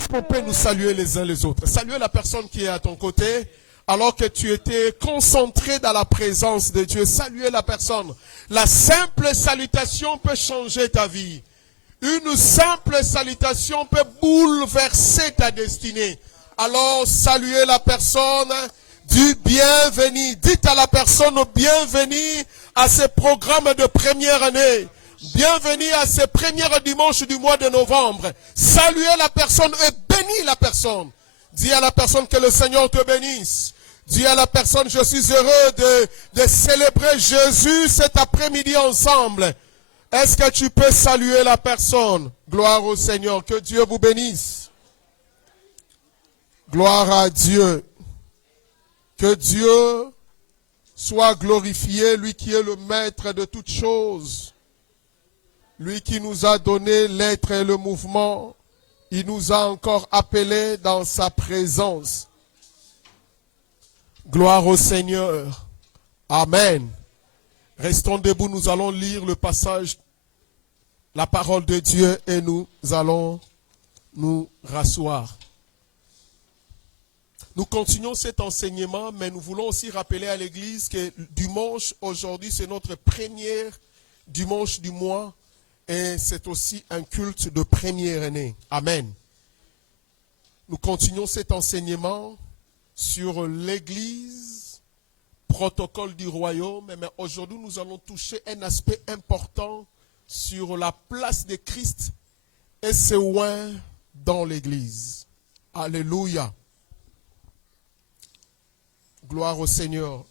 Est-ce qu'on peut nous saluer les uns les autres? Saluer la personne qui est à ton côté alors que tu étais concentré dans la présence de Dieu. Saluer la personne. La simple salutation peut changer ta vie. Une simple salutation peut bouleverser ta destinée. Alors saluez la personne du bienvenu. Dites à la personne bienvenue à ce programme de première année. Bienvenue à ce premier dimanche du mois de novembre. Saluez la personne et bénis la personne. Dis à la personne que le Seigneur te bénisse. Dis à la personne, je suis heureux de célébrer Jésus cet après-midi ensemble. Est-ce que tu peux saluer la personne? Gloire au Seigneur. Que Dieu vous bénisse. Gloire à Dieu. Que Dieu soit glorifié, lui qui est le maître de toutes choses. Lui qui nous a donné l'être et le mouvement. Il nous a encore appelés dans sa présence. Gloire au Seigneur. Amen. Restons debout, nous allons lire le passage, la parole de Dieu et nous allons nous rasseoir. Nous continuons cet enseignement, mais nous voulons aussi rappeler à l'Église que dimanche, aujourd'hui, c'est notre premier dimanche du mois et c'est aussi un culte de première année. Amen. Nous continuons cet enseignement sur l'Église, protocole du royaume, mais aujourd'hui nous allons toucher un aspect important sur la place de Christ et ses oins dans l'Église. Alléluia. Gloire au Seigneur.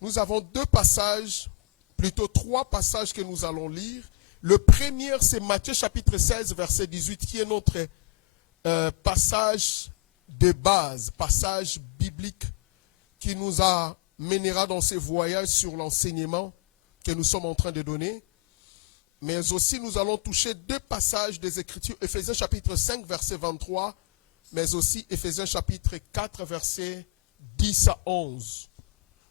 Nous avons deux passages, plutôt trois passages que nous allons lire. Le premier, c'est Matthieu chapitre 16, verset 18, qui est notre passage de base, passage biblique qui nous amènera dans ce voyage sur l'enseignement que nous sommes en train de donner. Mais aussi nous allons toucher deux passages des Écritures, Éphésiens chapitre 5 verset 23, mais aussi Éphésiens chapitre 4 verset 10 à 11.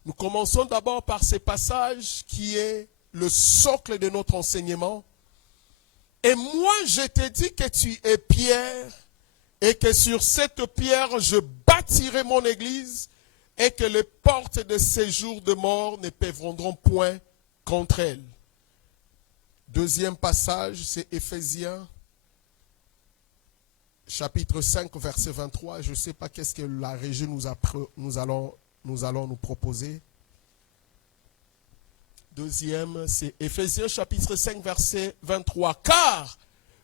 Nous commençons d'abord par ce passage qui est le socle de notre enseignement. Et moi je te dis que tu es Pierre, et que sur cette pierre, je bâtirai mon église et que les portes de séjour de mort ne prévaudront point contre elle. Deuxième passage, c'est Éphésiens, chapitre 5, verset 23. Je ne sais pas qu'est-ce que la régie nous allons nous proposer. Deuxième, c'est Éphésiens, chapitre 5, verset 23. Car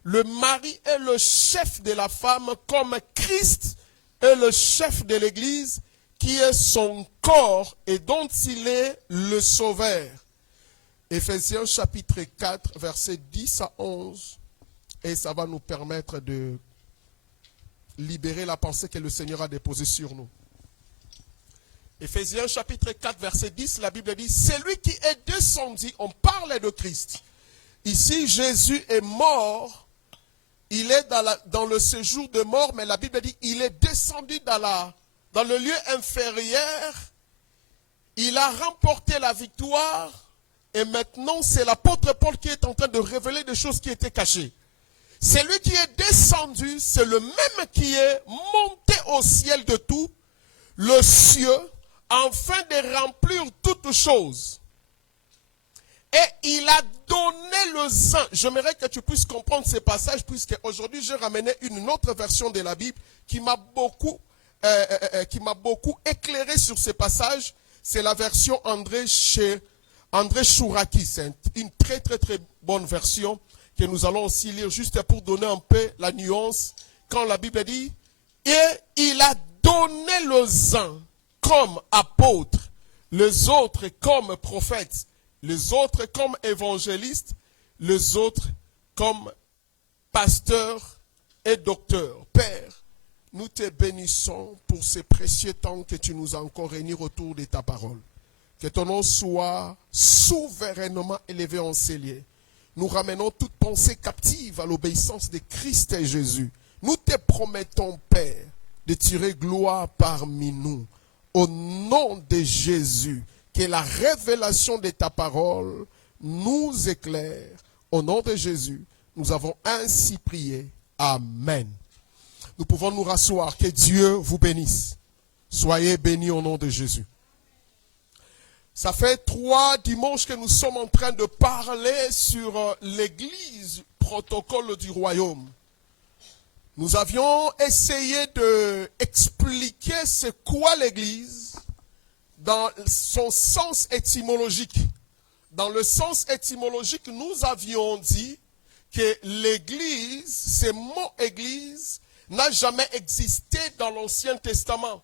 le mari est le chef de la femme comme Christ est le chef de l'Église qui est son corps et dont il est le sauveur. Éphésiens chapitre 4 versets 10 à 11 et ça va nous permettre de libérer la pensée que le Seigneur a déposée sur nous. Éphésiens chapitre 4 verset 10, la Bible dit, c'est lui qui est descendu, on parle de Christ. Ici Jésus est mort. Il est dans le séjour de mort, mais la Bible dit il est descendu dans le lieu inférieur. Il a remporté la victoire. Et maintenant, c'est l'apôtre Paul qui est en train de révéler des choses qui étaient cachées. C'est lui qui est descendu, c'est le même qui est monté au ciel de tout, le cieux, afin de remplir toutes choses. Et il a donné le sang. J'aimerais que tu puisses comprendre ces passages, puisque aujourd'hui j'ai ramené une autre version de la Bible qui m'a beaucoup éclairé sur ces passages. C'est la version André Chouraki. C'est une très très très bonne version que nous allons aussi lire juste pour donner un peu la nuance. Quand la Bible dit, et il a donné le sang comme apôtre, les autres comme prophètes, les autres comme évangélistes, les autres comme pasteurs et docteurs. Père, nous te bénissons pour ces précieux temps que tu nous as encore réunis autour de ta parole. Que ton nom soit souverainement élevé en ces lieux. Nous ramenons toute pensée captive à l'obéissance de Christ et Jésus. Nous te promettons, Père, de tirer gloire parmi nous. Au nom de Jésus, que la révélation de ta parole nous éclaire. Au nom de Jésus, nous avons ainsi prié. Amen. Nous pouvons nous rasseoir. Que Dieu vous bénisse. Soyez bénis au nom de Jésus. Ça fait 3 dimanches que nous sommes en train de parler sur l'église protocole du royaume. Nous avions essayé d'expliquer c'est quoi l'église dans son sens étymologique. Dans le sens étymologique, nous avions dit que l'église, ce mot église, n'a jamais existé dans l'Ancien Testament.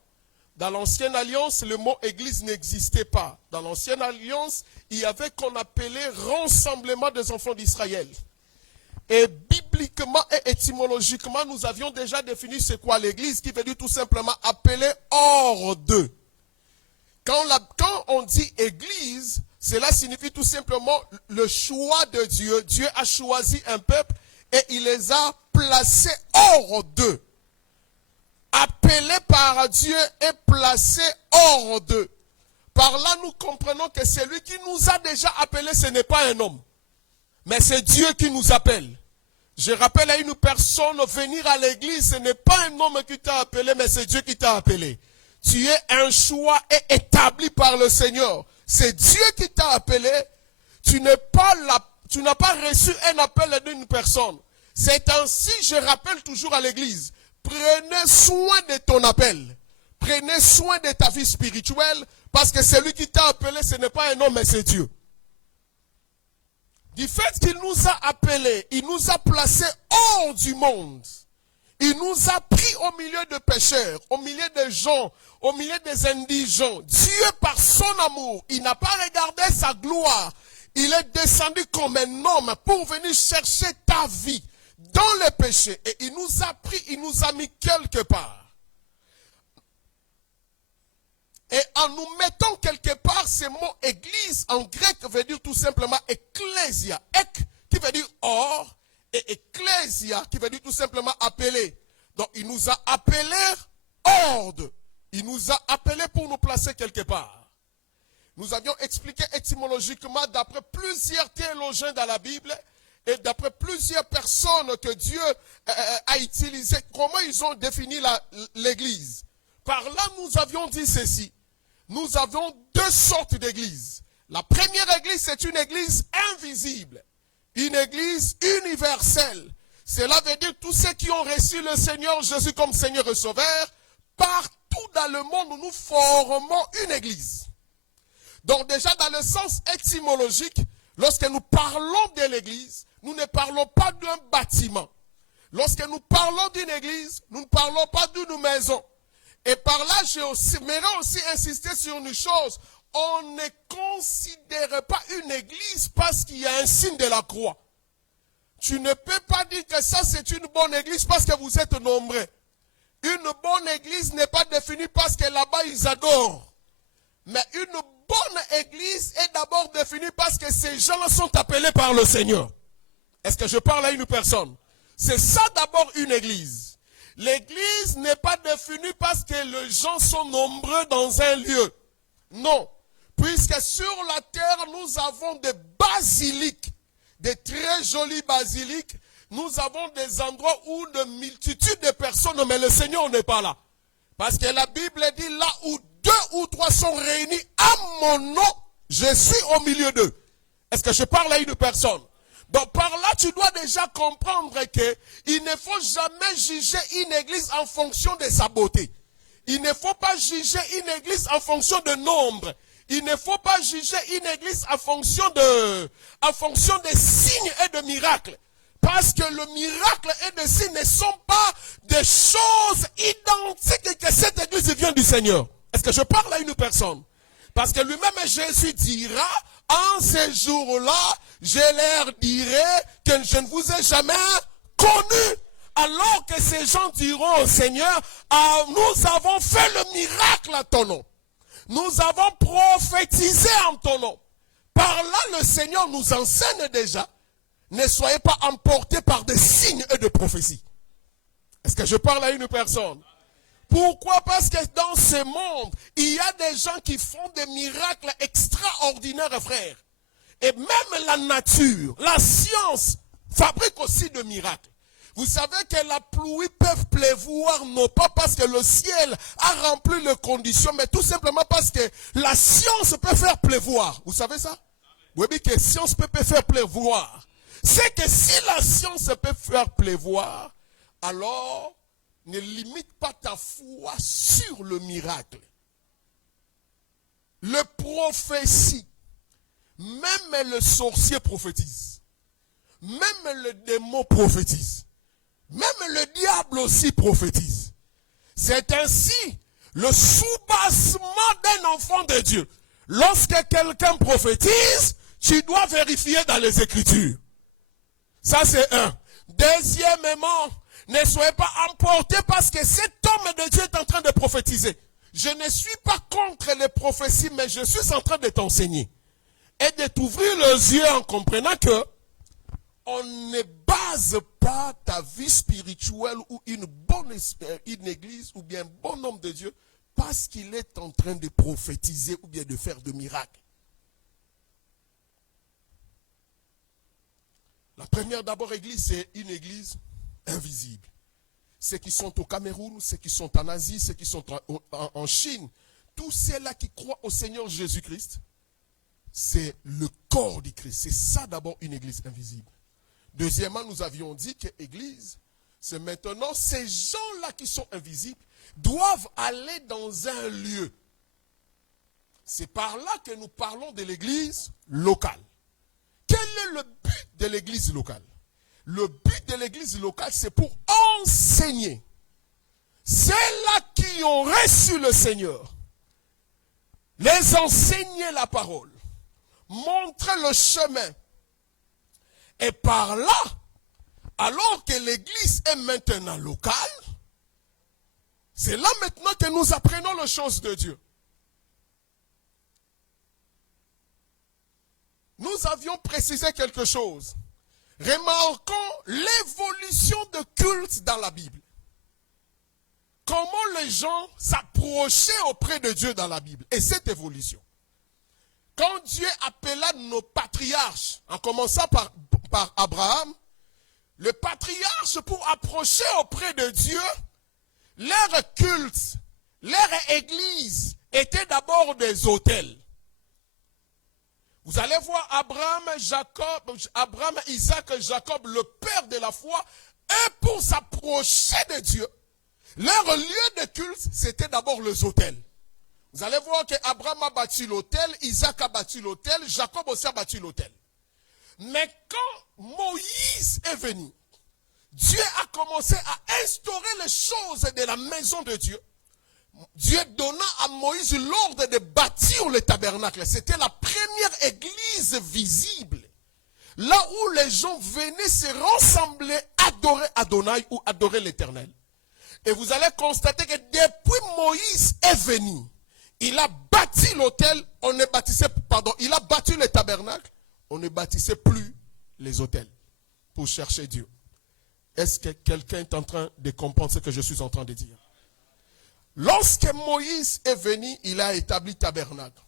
Dans l'Ancienne Alliance, le mot église n'existait pas. Dans l'Ancienne Alliance, il y avait qu'on appelait rassemblement des enfants d'Israël. Et bibliquement et étymologiquement, nous avions déjà défini c'est quoi l'église, qui veut dire tout simplement appeler hors d'eux. Quand on dit église, cela signifie tout simplement le choix de Dieu. Dieu a choisi un peuple et il les a placés hors d'eux. Appelés par Dieu et placés hors d'eux. Par là, nous comprenons que celui qui nous a déjà appelés, ce n'est pas un homme. Mais c'est Dieu qui nous appelle. Je rappelle à une personne, venir à l'église, ce n'est pas un homme qui t'a appelé, mais c'est Dieu qui t'a appelé. Tu es un choix et établi par le Seigneur. C'est Dieu qui t'a appelé. Tu n'as pas reçu un appel d'une personne. C'est ainsi, je rappelle toujours à l'église, prenez soin de ton appel. Prenez soin de ta vie spirituelle, parce que celui qui t'a appelé, ce n'est pas un homme, mais c'est Dieu. Du fait qu'il nous a appelés, il nous a placés hors du monde. Il nous a pris au milieu de pécheurs, au milieu des gens, au milieu des indigents. Dieu, par son amour, il n'a pas regardé sa gloire. Il est descendu comme un homme pour venir chercher ta vie dans le péché. Et il nous a pris, il nous a mis quelque part. Et en nous mettant quelque part, ce mot église en grec veut dire tout simplement ecclésia. Ek qui veut dire hors et ecclésia qui veut dire tout simplement appelé. Donc il nous a appelés hors de. Il nous a appelés pour nous placer quelque part. Nous avions expliqué étymologiquement d'après plusieurs théologiens dans la Bible et d'après plusieurs personnes que Dieu a utilisées, comment ils ont défini l'église. Par là, nous avions dit ceci. Nous avons 2 sortes d'églises. La première église, c'est une église invisible. Une église universelle. Cela veut dire tous ceux qui ont reçu le Seigneur Jésus comme Seigneur et Sauveur, partout dans le monde, nous formons une église. Donc déjà dans le sens étymologique, lorsque nous parlons de l'église, nous ne parlons pas d'un bâtiment. Lorsque nous parlons d'une église, nous ne parlons pas d'une maison. Et par là, j'aimerais aussi insister sur une chose. On ne considère pas une église parce qu'il y a un signe de la croix. Tu ne peux pas dire que ça c'est une bonne église parce que vous êtes nombreux. Une bonne église n'est pas définie parce que là-bas ils adorent. Mais une bonne église est d'abord définie parce que ces gens sont appelés par le Seigneur. Est-ce que je parle à une personne? C'est ça d'abord une église. L'église n'est pas définie parce que les gens sont nombreux dans un lieu. Non. Puisque sur la terre, nous avons des basiliques, des très jolies basiliques. Nous avons des endroits où de multitudes de personnes, mais le Seigneur n'est pas là. Parce que la Bible dit là où 2 ou 3 sont réunis à mon nom, je suis au milieu d'eux. Est-ce que je parle à une personne? Donc par là, tu dois déjà comprendre qu'il ne faut jamais juger une église en fonction de sa beauté. Il ne faut pas juger une église en fonction de nombre. Il ne faut pas juger une église en fonction des signes et de miracles. Parce que le miracle et les signes ne sont pas des choses identiques et que cette église vient du Seigneur. Est-ce que je parle à une personne? Parce que lui-même Jésus dira, en ces jours-là, je leur dirai que je ne vous ai jamais connu. Alors que ces gens diront au Seigneur, nous avons fait le miracle à ton nom. Nous avons prophétisé en ton nom. Par là, le Seigneur nous enseigne déjà, ne soyez pas emportés par des signes et de prophéties. Est-ce que je parle à une personne? Pourquoi? Parce que dans ce monde, il y a des gens qui font des miracles extraordinaires, frères. Et même la nature, la science, fabrique aussi de miracles. Vous savez que la pluie peut pleuvoir, non pas parce que le ciel a rempli les conditions, mais tout simplement parce que la science peut faire pleuvoir. Vous savez ça? Oui, mais que la science peut faire pleuvoir. C'est que si la science peut faire pleuvoir, alors ne limite pas ta foi sur le miracle. Le prophétie, même le sorcier prophétise. Même le démon prophétise. Même le diable aussi prophétise. C'est ainsi le soubassement d'un enfant de Dieu. Lorsque quelqu'un prophétise, tu dois vérifier dans les Écritures. Ça c'est un. Deuxièmement, ne soyez pas emportés parce que cet homme de Dieu est en train de prophétiser. Je ne suis pas contre les prophéties, mais je suis en train de t'enseigner. Et de t'ouvrir les yeux en comprenant que on ne base pas ta vie spirituelle ou une église ou bien un bon homme de Dieu parce qu'il est en train de prophétiser ou bien de faire de miracles. La première d'abord église, c'est une église invisible. Ceux qui sont au Cameroun, ceux qui sont en Asie, ceux qui sont en Chine, tous ceux-là qui croient au Seigneur Jésus-Christ, c'est le corps du Christ. C'est ça d'abord une église invisible. Deuxièmement, nous avions dit que l'église, c'est maintenant ces gens-là qui sont invisibles, doivent aller dans un lieu. C'est par là que nous parlons de l'église locale. Quel est le but de l'église locale? Le but de l'église locale, c'est pour enseigner. Ceux-là qui ont reçu le Seigneur, les enseigner la parole, montrer le chemin. Et par là, alors que l'église est maintenant locale, c'est là maintenant que nous apprenons les choses de Dieu. Nous avions précisé quelque chose. Remarquons l'évolution de culte dans la Bible. Comment les gens s'approchaient auprès de Dieu dans la Bible. Et cette évolution. Quand Dieu appela nos patriarches, en commençant par Abraham, le patriarche pour approcher auprès de Dieu, leur culte, leur église était d'abord des autels. Vous allez voir Abraham, Isaac, Jacob, le père de la foi, et pour s'approcher de Dieu, leur lieu de culte, c'était d'abord les autels. Vous allez voir qu'Abraham a bâti l'autel, Isaac a bâti l'autel, Jacob aussi a bâti l'autel. Mais quand Moïse est venu, Dieu a commencé à instaurer les choses de la maison de Dieu. Dieu donna à Moïse l'ordre de bâtir le tabernacle. C'était la première église visible. Là où les gens venaient se rassembler, adorer Adonai ou adorer l'Éternel. Et vous allez constater que depuis Moïse est venu, il a bâti l'autel, il a bâti le tabernacle, on ne bâtissait plus les autels pour chercher Dieu. Est-ce que quelqu'un est en train de comprendre ce que je suis en train de dire? Lorsque Moïse est venu, il a établi le tabernacle.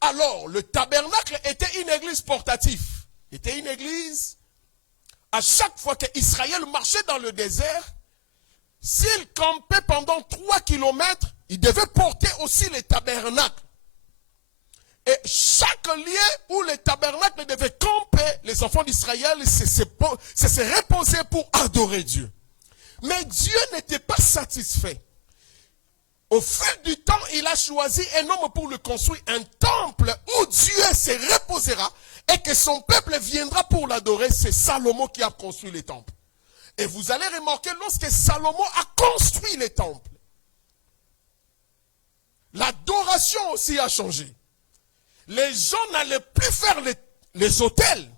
Alors, le tabernacle était une église portative. Était une église, à chaque fois qu'Israël marchait dans le désert, s'il campait pendant 3 kilomètres, il devait porter aussi les tabernacles. Et chaque lieu où le tabernacle devait camper, les enfants d'Israël se reposaient pour adorer Dieu. Mais Dieu n'était pas satisfait. Au fil du temps, il a choisi un homme pour lui construire un temple où Dieu se reposera et que son peuple viendra pour l'adorer. C'est Salomon qui a construit les temples. Et vous allez remarquer, lorsque Salomon a construit les temples, l'adoration aussi a changé. Les gens n'allaient plus faire les autels.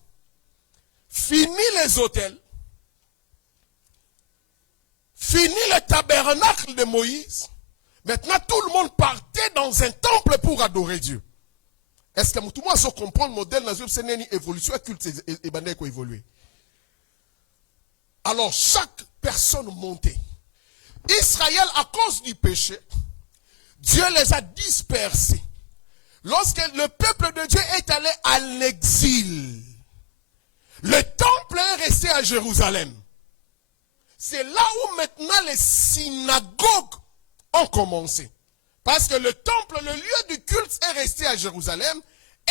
Fini les autels. Fini le tabernacle de Moïse. Maintenant, tout le monde partait dans un temple pour adorer Dieu. Est-ce que tout le monde comprend le modèle dans une évolution et culte et bandé qui évolué? Alors, chaque personne montait. Israël, à cause du péché, Dieu les a dispersés. Lorsque le peuple de Dieu est allé à l'exil, le temple est resté à Jérusalem. c'est là où maintenant les synagogues ont commencé. Parce que le temple, le lieu du culte est resté à Jérusalem.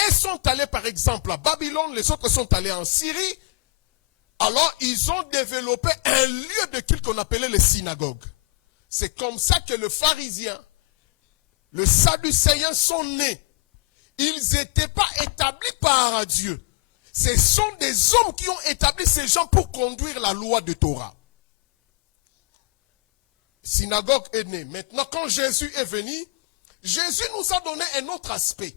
Et sont allés par exemple à Babylone, les autres sont allés en Syrie. Alors ils ont développé un lieu de culte qu'on appelait les synagogues. C'est comme ça que le pharisien, le sadducéen sont nés. Ils n'étaient pas établis par Dieu. Ce sont des hommes qui ont établi ces gens pour conduire la loi de Torah. Synagogue est née. Maintenant, quand Jésus est venu, Jésus nous a donné un autre aspect.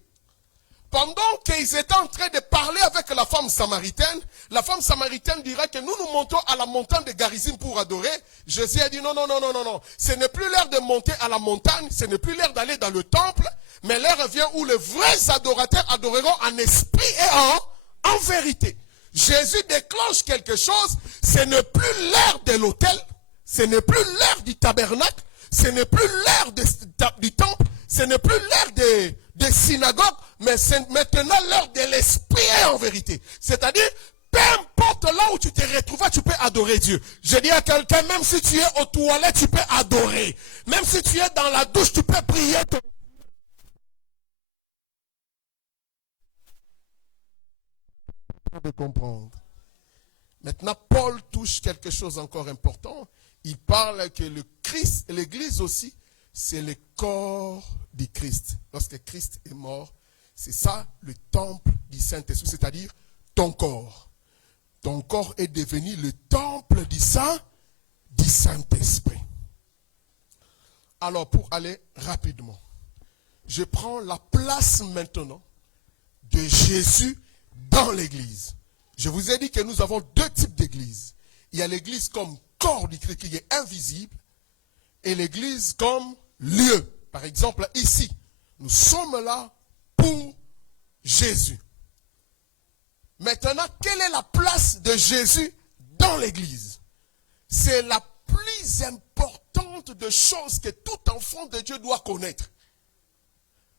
Pendant qu'ils étaient en train de parler avec la femme samaritaine dirait que nous nous montons à la montagne de Garizim pour adorer. Jésus a dit non, ce n'est plus l'heure de monter à la montagne, ce n'est plus l'heure d'aller dans le temple, mais l'heure vient où les vrais adorateurs adoreront en esprit et en vérité. Jésus déclenche quelque chose, ce n'est plus l'heure de l'autel, ce n'est plus l'heure du tabernacle, ce n'est plus l'heure du temple, ce n'est plus l'heure des synagogues, mais c'est maintenant l'heure de l'esprit et en vérité. C'est-à-dire, peu importe là où tu te retrouves, tu peux adorer Dieu. Je dis à quelqu'un, même si tu es aux toilettes, tu peux adorer. Même si tu es dans la douche, tu peux prier. De comprendre. Maintenant, Paul touche quelque chose encore important. Il parle que le Christ, l'Église aussi, c'est le corps du Christ. Lorsque Christ est mort, c'est ça le temple du Saint-Esprit, c'est-à-dire ton corps. Ton corps est devenu le temple du Saint-Esprit. Alors, pour aller rapidement, je prends la place maintenant de Jésus dans l'Église. Je vous ai dit que nous avons deux types d'Église. Il y a l'Église comme corps du Christ qui est invisible et l'Église comme lieu. Par exemple, ici, nous sommes là pour Jésus. Maintenant, quelle est la place de Jésus dans l'Église? C'est la plus importante de choses que tout enfant de Dieu doit connaître.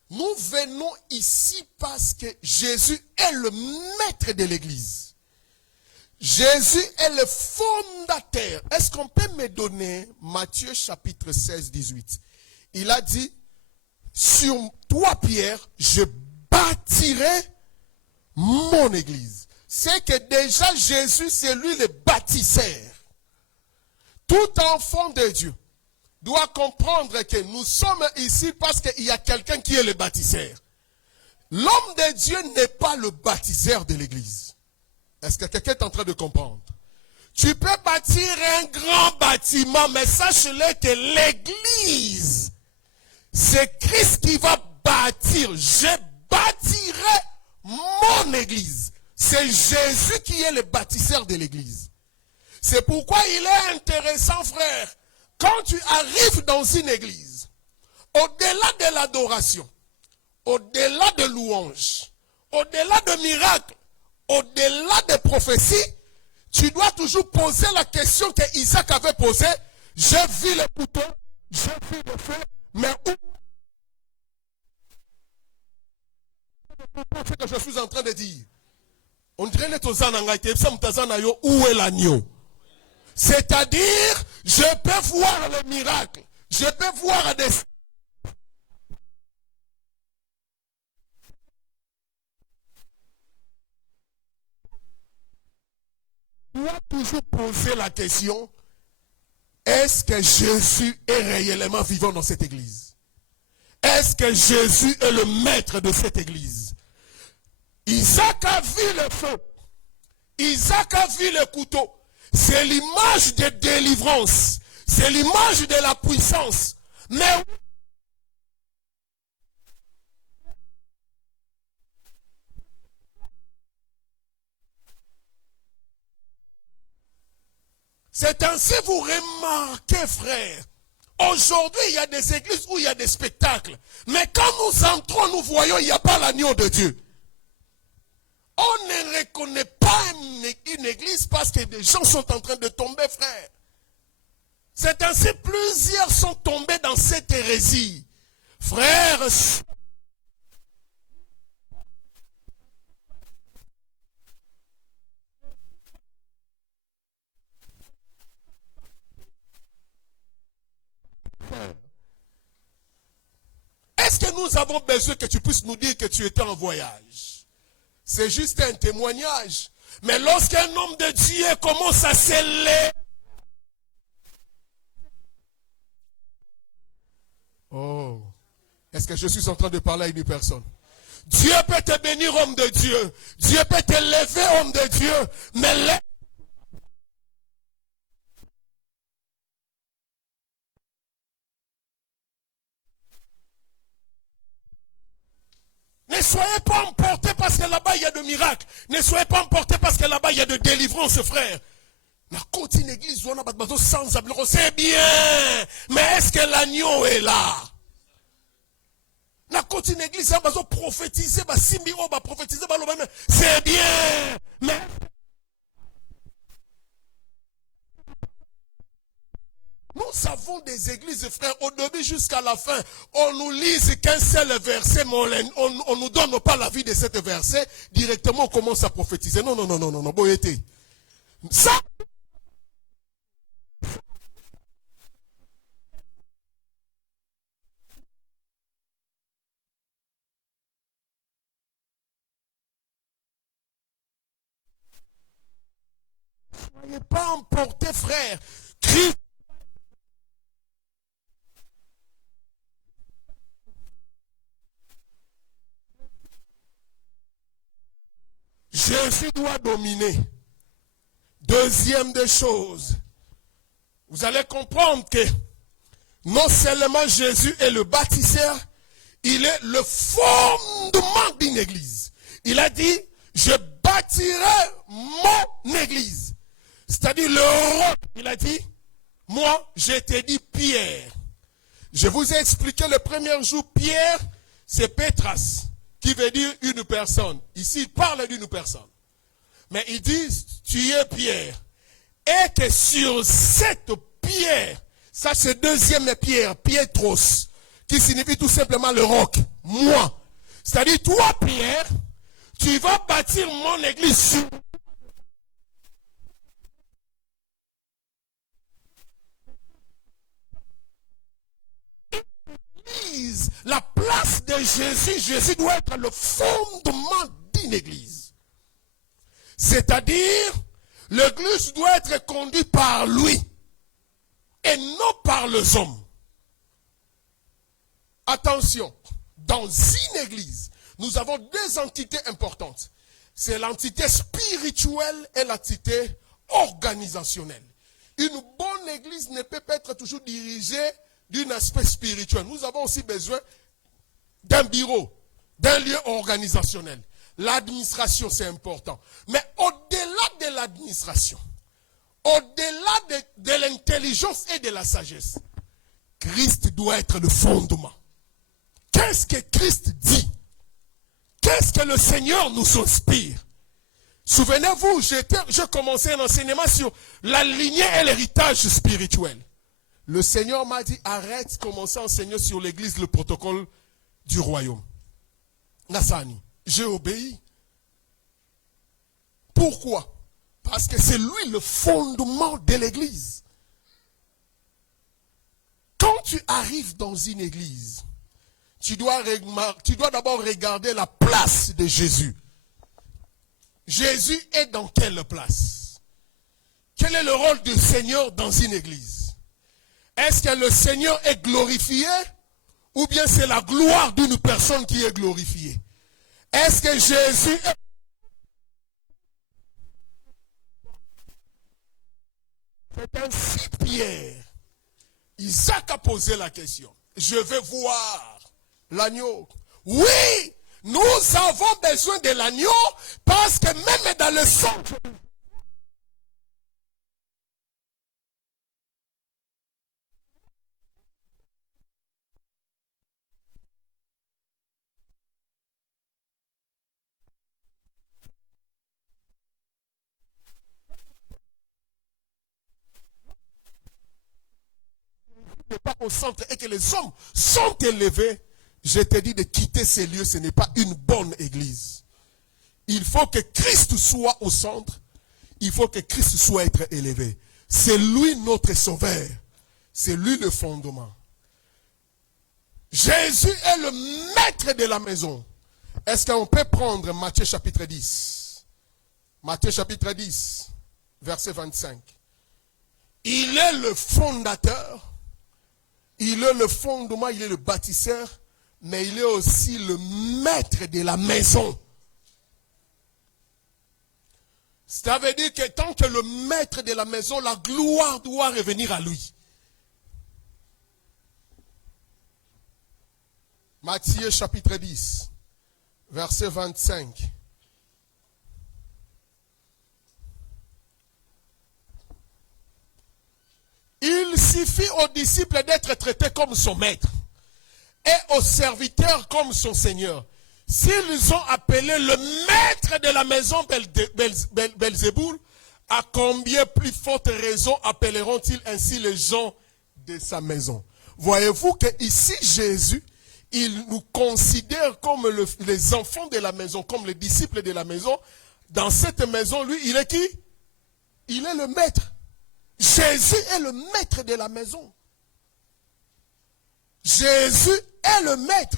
Nous venons ici parce que Jésus est le maître de l'Église. Jésus est le fondateur. Est-ce qu'on peut me donner Matthieu chapitre 16, 18? Il a dit, sur toi Pierre, je bâtirai mon église. C'est que déjà Jésus, c'est lui le bâtisseur. Tout enfant de Dieu doit comprendre que nous sommes ici parce qu'il y a quelqu'un qui est le bâtisseur. L'homme de Dieu n'est pas le bâtisseur de l'église. Est-ce que quelqu'un est en train de comprendre? Tu peux bâtir un grand bâtiment, mais sache-le que l'église, c'est Christ qui va bâtir. Je bâtirai mon église. C'est Jésus qui est le bâtisseur de l'église. C'est pourquoi il est intéressant, frère, quand tu arrives dans une église, au-delà de l'adoration, au-delà de louanges, au-delà de miracles, au-delà des prophéties, tu dois toujours poser la question que Isaac avait posée. J'ai vu le couteau, j'ai vu le feu, mais où ce que je suis en train de dire? On dirait où est l'agneau? C'est-à-dire, je peux voir le miracle, je peux voir des... Tu dois toujours poser la question, est-ce que Jésus est réellement vivant dans cette église? Est-ce que Jésus est le maître de cette église? Isaac a vu le feu. Isaac a vu le couteau. C'est l'image de délivrance. C'est l'image de la puissance. Mais c'est ainsi vous remarquez, frère. Aujourd'hui, il y a des églises où il y a des spectacles. Mais quand nous entrons, nous voyons, il n'y a pas l'agneau de Dieu. On ne reconnaît pas une église parce que des gens sont en train de tomber, frère. C'est ainsi plusieurs sont tombés dans cette hérésie. Frère, Est-ce que nous avons besoin que tu puisses nous dire que tu étais en voyage? C'est juste un témoignage. Mais lorsqu'un homme de Dieu commence à s'élever, oh, est-ce que je suis en train de parler à une personne? Dieu peut te bénir, homme de Dieu. Dieu peut te lever, homme de Dieu. Mais ne soyez pas emportés parce que là-bas il y a de miracles. Ne soyez pas emportés parce que là-bas il y a de délivrance, frère. La continue église, c'est bien. Mais est-ce que l'agneau est là? La continue église, prophétiser, c'est bien. Mais nous avons des églises, frères, au début jusqu'à la fin. On nous lise qu'un seul verset, mais on nous donne pas la vie de cet verset. Directement, on commence à prophétiser. Non, boyété. Ça. Ne soyez pas emportés, frère. Christ. Jésus doit dominer. Deuxième des choses, vous allez comprendre que non seulement Jésus est le bâtisseur, il est le fondement d'une église. Il a dit, je bâtirai mon église. C'est-à-dire le roc. Il a dit, moi, je t'ai dit Pierre. Je vous ai expliqué le premier jour, Pierre, c'est Pétras, qui veut dire une personne. Ici, il parle d'une personne. Mais il dit, tu es Pierre. Et que sur cette pierre, ça c'est deuxième pierre, Pietros, qui signifie tout simplement le roc. Moi. C'est-à-dire, toi, Pierre, tu vas bâtir mon église sur la place de Jésus. Jésus doit être le fondement d'une église. C'est-à-dire, l'église doit être conduite par lui et non par les hommes. Attention, dans une église, nous avons deux entités importantes. C'est l'entité spirituelle et l'entité organisationnelle. Une bonne église ne peut pas être toujours dirigée d'un aspect spirituel. Nous avons aussi besoin d'un bureau, d'un lieu organisationnel. L'administration, c'est important. Mais au-delà de l'administration, au-delà de l'intelligence et de la sagesse, Christ doit être le fondement. Qu'est-ce que Christ dit? Qu'est-ce que le Seigneur nous inspire? Souvenez-vous, j'ai commencé un enseignement sur la lignée et l'héritage spirituel. Le Seigneur m'a dit, arrête, commencez à enseigner sur l'église le protocole du royaume. Nassani. J'ai obéi. Pourquoi? Parce que c'est lui le fondement de l'église. Quand tu arrives dans une église, tu dois d'abord regarder la place de Jésus. Jésus est dans quelle place? Quel est le rôle du Seigneur dans une église? Est-ce que le Seigneur est glorifié? Ou bien c'est la gloire d'une personne qui est glorifiée? Est-ce que Jésus est... C'est ainsi Pierre. Isaac a posé la question. Je vais voir l'agneau. Oui, nous avons besoin de l'agneau parce que même dans le sang... pas au centre et que les hommes sont élevés, je te dis de quitter ces lieux, ce n'est pas une bonne église. Il faut que Christ soit au centre, il faut que Christ soit être élevé. C'est lui notre sauveur, c'est lui le fondement. Jésus est le maître de la maison. Est-ce qu'on peut prendre Matthieu chapitre 10? Matthieu chapitre 10, verset 25. Il est le fondateur, il est le fondement, il est le bâtisseur, mais il est aussi le maître de la maison. Ça veut dire que tant que le maître de la maison, la gloire doit revenir à lui. Matthieu chapitre 10, verset 25. Il suffit aux disciples d'être traités comme son maître et aux serviteurs comme son Seigneur. S'ils ont appelé le maître de la maison Belzéboul, à combien plus forte raison appelleront-ils ainsi les gens de sa maison? Voyez-vous que ici Jésus, il nous considère comme les enfants de la maison, comme les disciples de la maison. Dans cette maison, lui, il est qui? Il est le maître. Jésus est le maître de la maison. Jésus est le maître.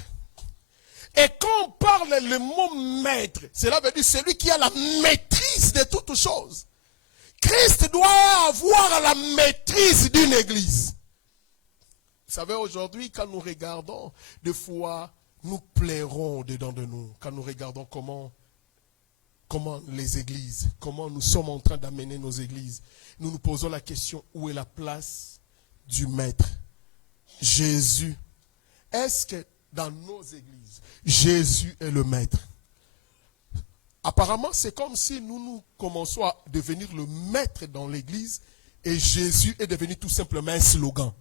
Et quand on parle le mot maître, cela veut dire celui qui a la maîtrise de toutes choses. Christ doit avoir la maîtrise d'une église. Vous savez, aujourd'hui, quand nous regardons, des fois, nous plairons dedans de nous. Quand nous regardons comment les églises, comment nous sommes en train d'amener nos églises, nous nous posons la question, où est la place du maître? Jésus. Est-ce que dans nos églises, Jésus est le maître? Apparemment, c'est comme si nous commençons à devenir le maître dans l'église et Jésus est devenu tout simplement un slogan.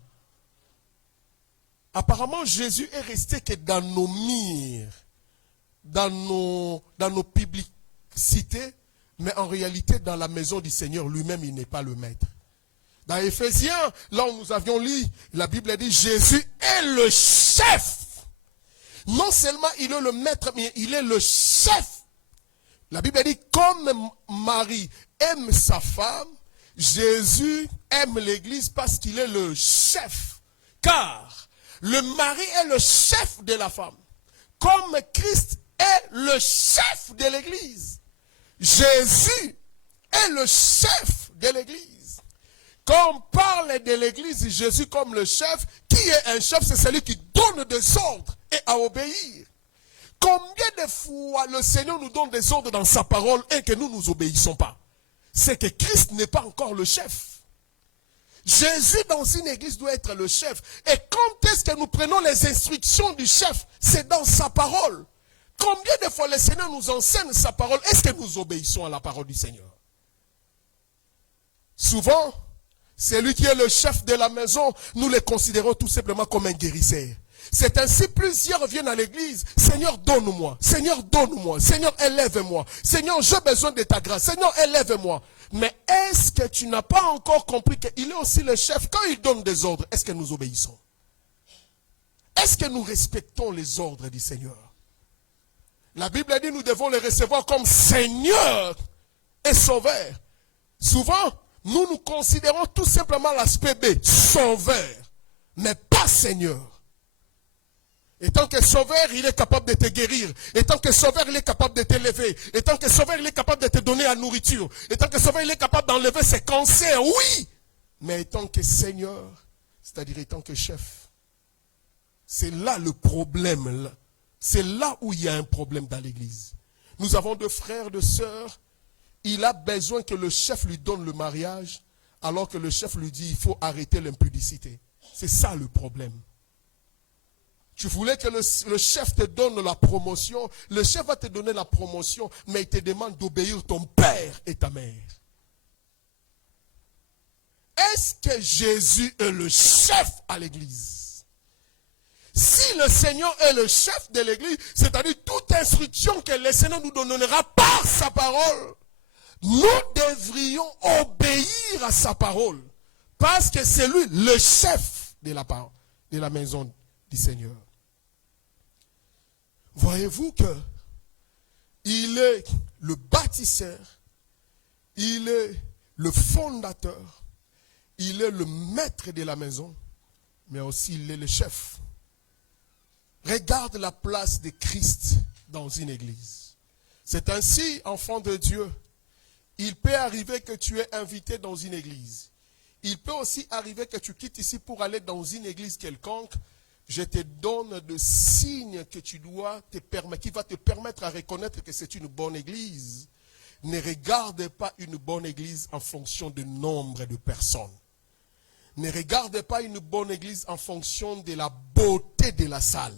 Apparemment, Jésus est resté que dans nos murs, dans nos publicités, mais en réalité, dans la maison du Seigneur, lui-même, il n'est pas le maître. Dans Éphésiens, là où nous avions lu, la Bible dit, Jésus est le chef. Non seulement il est le maître, mais il est le chef. La Bible dit, comme Marie aime sa femme, Jésus aime l'église parce qu'il est le chef. Car le mari est le chef de la femme. Comme Christ est le chef de l'église. Jésus est le chef de l'église. Quand on parle de l'église, Jésus comme le chef, qui est un chef? C'est celui qui donne des ordres et à obéir. Combien de fois le Seigneur nous donne des ordres dans sa parole et que nous ne nous obéissons pas? C'est que Christ n'est pas encore le chef. Jésus dans une église doit être le chef. Et quand est-ce que nous prenons les instructions du chef? C'est dans sa parole. Combien de fois le Seigneur nous enseigne sa parole? Est-ce que nous obéissons à la parole du Seigneur? Souvent, celui qui est le chef de la maison, nous le considérons tout simplement comme un guérisseur. C'est ainsi plusieurs viennent à l'église. Seigneur, donne-moi. Seigneur, donne-moi. Seigneur, élève-moi. Seigneur, j'ai besoin de ta grâce. Seigneur, élève-moi. Mais est-ce que tu n'as pas encore compris qu'il est aussi le chef? Quand il donne des ordres, est-ce que nous obéissons? Est-ce que nous respectons les ordres du Seigneur? La Bible dit que nous devons les recevoir comme Seigneur et Sauveur. Souvent, nous considérons tout simplement l'aspect B, Sauveur, mais pas Seigneur. Et tant que Sauveur, il est capable de te guérir. Et tant que Sauveur, il est capable de t'élever. Et tant que Sauveur, il est capable de te donner la nourriture. Et tant que Sauveur, il est capable d'enlever ses cancers, oui. Mais tant que Seigneur, c'est-à-dire étant que chef, c'est là le problème. C'est là où il y a un problème dans l'église. Nous avons deux frères, deux sœurs. Il a besoin que le chef lui donne le mariage, alors que le chef lui dit il faut arrêter l'impudicité. C'est ça le problème. Tu voulais que le chef te donne la promotion. Le chef va te donner la promotion, mais il te demande d'obéir ton père et ta mère. Est-ce que Jésus est le chef à l'église? Si le Seigneur est le chef de l'église, c'est-à-dire toute instruction que le Seigneur nous donnera par sa parole, nous devrions obéir à sa parole. Parce que c'est lui le chef de la maison du Seigneur. Voyez-vous que il est le bâtisseur, il est le fondateur, il est le maître de la maison, mais aussi il est le chef. Regarde la place de Christ dans une église. C'est ainsi, enfant de Dieu, il peut arriver que tu es invité dans une église. Il peut aussi arriver que tu quittes ici pour aller dans une église quelconque. Je te donne des signes que tu dois te permettre, qui va te permettre à reconnaître que c'est une bonne église. Ne regarde pas une bonne église en fonction du nombre de personnes. Ne regarde pas une bonne église en fonction de la beauté de la salle.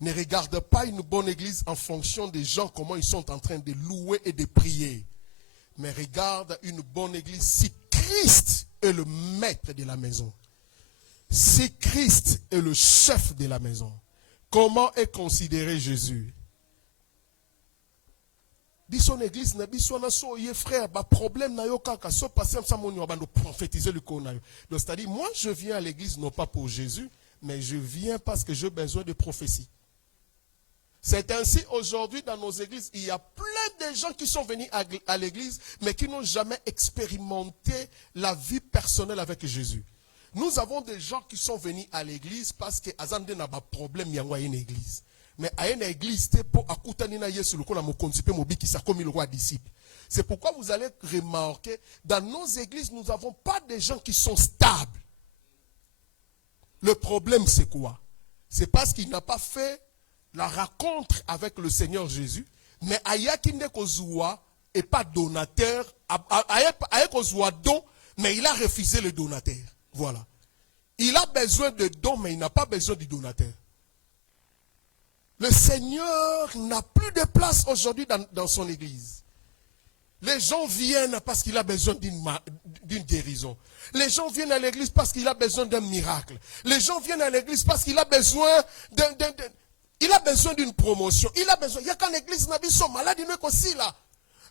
Ne regarde pas une bonne église en fonction des gens, comment ils sont en train de louer et de prier. Mais regarde une bonne église si Christ est le maître de la maison. Si Christ est le chef de la maison. Comment est considéré Jésus? Dit son église, frère, problème na yo kaka, so passé ça mon prophétiser le konayo. Donc c'est-à-dire, moi je viens à l'église non pas pour Jésus, mais je viens parce que j'ai besoin de prophétie. C'est ainsi aujourd'hui dans nos églises, il y a plein de gens qui sont venus à l'église, mais qui n'ont jamais expérimenté la vie personnelle avec Jésus. Nous avons des gens qui sont venus à l'église parce que Azande n'a pas de problème, il y a une église. Mais à une église, c'est pourquoi vous allez remarquer, dans nos églises, nous n'avons pas de gens qui sont stables. Le problème, c'est quoi? C'est parce qu'il n'a pas fait la rencontre avec le Seigneur Jésus, mais Ayakinde Kozua n'est pas donateur, Ayakozua don, mais il a refusé le donateur. Voilà. Il a besoin de dons, mais il n'a pas besoin du donateur. Le Seigneur n'a plus de place aujourd'hui dans son église. Les gens viennent parce qu'il a besoin d'une guérison. Les gens viennent à l'église parce qu'il a besoin d'un miracle. Les gens viennent à l'église parce qu'il a besoin d'une promotion. Il a besoin. Il y a qu'en église, nous sommes malades, aussi là.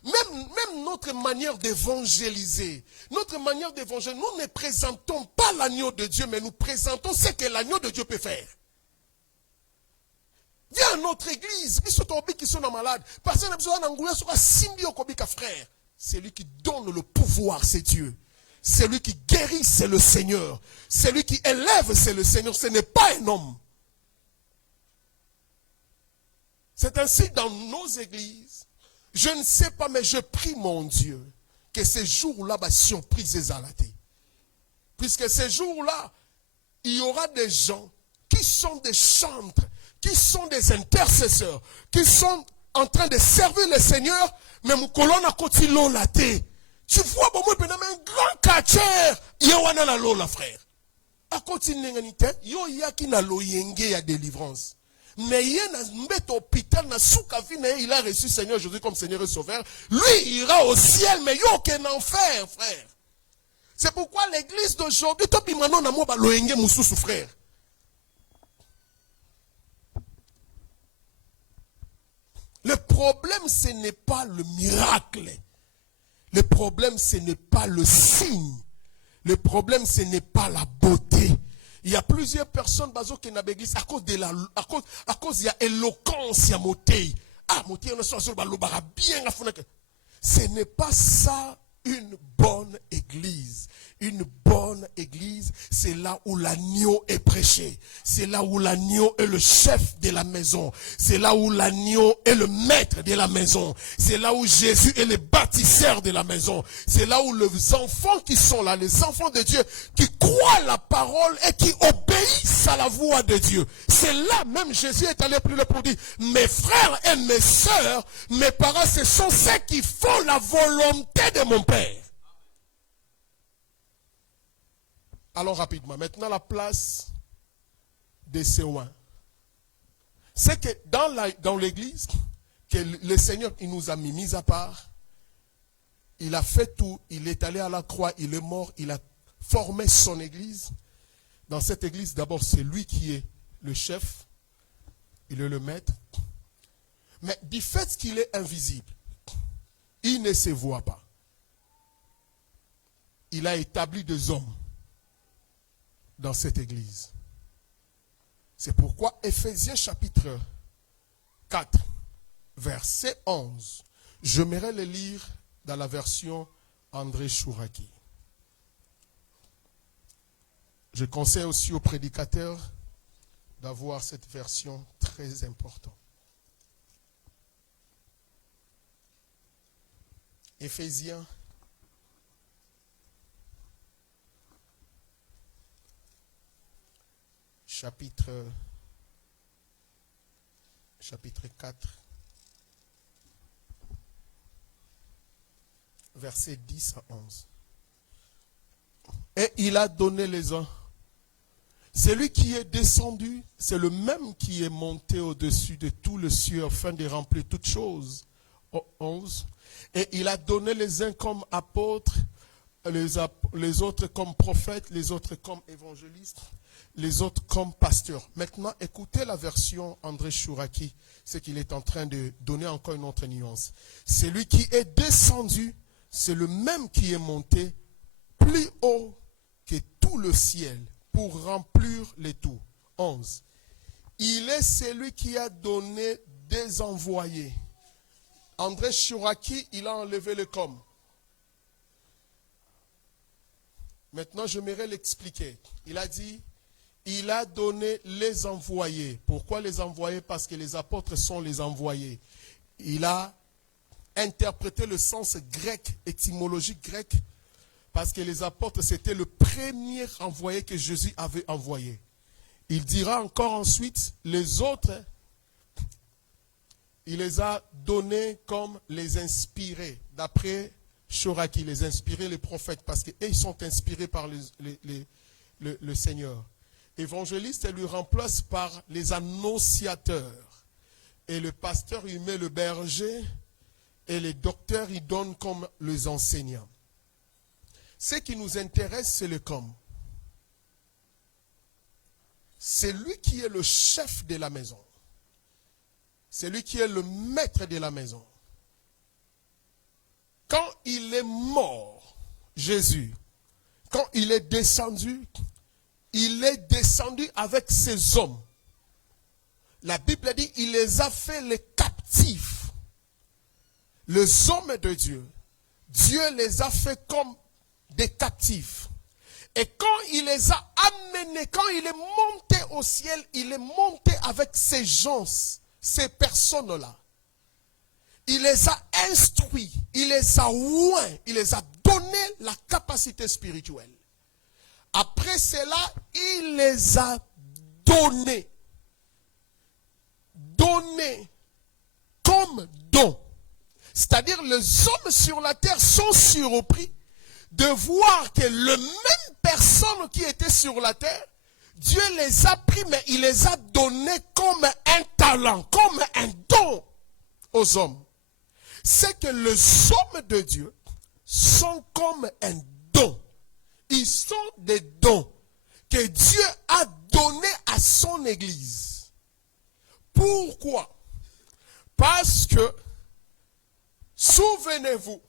Même notre manière d'évangéliser, nous ne présentons pas l'agneau de Dieu, mais nous présentons ce que l'agneau de Dieu peut faire. Viens à notre église, qui sont malades. Parce que frère. Celui qui donne le pouvoir, c'est Dieu. Celui qui guérit, c'est le Seigneur. Celui qui élève, c'est le Seigneur. Ce n'est pas un homme. C'est ainsi dans nos églises. Je ne sais pas, mais je prie mon Dieu que ces jours-là, surprises à la tête. Puisque ces jours-là, il y aura des gens qui sont des chantres, qui sont des intercesseurs, qui sont en train de servir le Seigneur, mais mon colonne a continué la tête. Tu vois, bon, moi, un grand catcher, il y a un lola, frère. A continué yo y a qui n'a loyenge à délivrance. Mais il y a un hôpital, il a reçu Seigneur Jésus comme Seigneur et Sauveur. Lui, il ira au ciel, mais il n'y a aucun enfer, frère. C'est pourquoi l'église d'aujourd'hui, frère. Le problème, ce n'est pas le miracle. Le problème, ce n'est pas le signe. Le problème, ce n'est pas la beauté. Il y a plusieurs personnes qui sont l'église à cause de à cause de l'éloquence, il y a moté. Ah, moté, on a bien. Ce n'est pas ça une bonne église. Une bonne église, c'est là où l'agneau est prêché. C'est là où l'agneau est le chef de la maison. C'est là où l'agneau est le maître de la maison. C'est là où Jésus est le bâtisseur de la maison. C'est là où les enfants qui sont là, les enfants de Dieu, qui croient la parole et qui obéissent à la voix de Dieu. C'est là même Jésus est allé plus loin pour dire, mes frères et mes sœurs, mes parents, ce sont ceux qui font la volonté de mon Père. Allons rapidement. Maintenant, la place des séoins. C'est que dans l'église, que le Seigneur il nous a mis à part. Il a fait tout. Il est allé à la croix. Il est mort. Il a formé son église. Dans cette église, d'abord, c'est lui qui est le chef. Il est le maître. Mais du fait qu'il est invisible, il ne se voit pas. Il a établi des hommes dans cette église. C'est pourquoi Éphésiens chapitre 4, verset 11, j'aimerais le lire dans la version André Chouraki. Je conseille aussi aux prédicateurs d'avoir cette version très importante. Éphésiens chapitre 4, versets 10 à 11. Et il a donné les uns. Celui qui est descendu, c'est le même qui est monté au-dessus de tout le ciel afin de remplir toutes choses. 11. Et il a donné les uns comme apôtres, les autres comme prophètes, les autres comme évangélistes, les autres comme pasteurs. Maintenant, écoutez la version André Chouraki, c'est qu'il est en train de donner encore une autre nuance. Celui qui est descendu, c'est le même qui est monté plus haut que tout le ciel pour remplir les tout. 11. Il est celui qui a donné des envoyés. André Chouraki, il a enlevé le comme. Maintenant, j'aimerais l'expliquer. Il a dit, il a donné les envoyés. Pourquoi les envoyés? Parce que les apôtres sont les envoyés. Il a interprété le sens grec, étymologique grec, parce que les apôtres, c'était le premier envoyé que Jésus avait envoyé. Il dira encore ensuite, les autres, il les a donnés comme les inspirés. D'après Chouraki, les inspirés, les prophètes, parce qu'ils sont inspirés par le Seigneur. Évangéliste, elle lui remplace par les annonciateurs. Et le pasteur, il met le berger, et les docteurs, il donne comme les enseignants. Ce qui nous intéresse, c'est le comme. C'est lui qui est le chef de la maison. C'est lui qui est le maître de la maison. Quand il est mort, Jésus, quand il est descendu avec ses hommes. La Bible dit, il les a fait les captifs. Les hommes de Dieu. Dieu les a fait comme des captifs. Et quand il les a amenés, quand il est monté au ciel, il est monté avec ces gens, ces personnes-là. Il les a instruits, il les a oints, il les a donné la capacité spirituelle. Après cela, il les a donnés. Donnés comme don. C'est-à-dire les hommes sur la terre sont surpris de voir que les mêmes personnes qui étaient sur la terre, Dieu les a pris, mais il les a donnés comme un talent, comme un don aux hommes. C'est que les hommes de Dieu sont comme un don. Ils sont des dons que Dieu a donnés à son Église. Pourquoi? Parce que, souvenez-vous,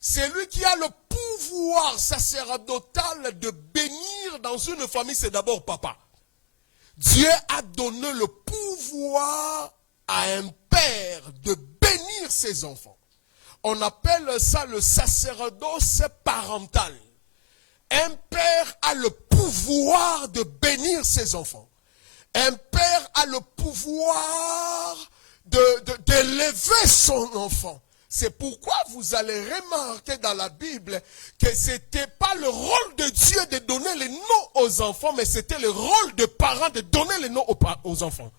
c'est lui qui a le pouvoir sacerdotal de bénir dans une famille, c'est d'abord papa. Dieu a donné le pouvoir à un père de bénir ses enfants. On appelle ça le sacerdoce parental. Un père a le pouvoir de bénir ses enfants. Un père a le pouvoir d'élever son enfant. C'est pourquoi vous allez remarquer dans la Bible que ce n'était pas le rôle de Dieu de donner les noms aux enfants, mais c'était le rôle des parents de donner les noms aux enfants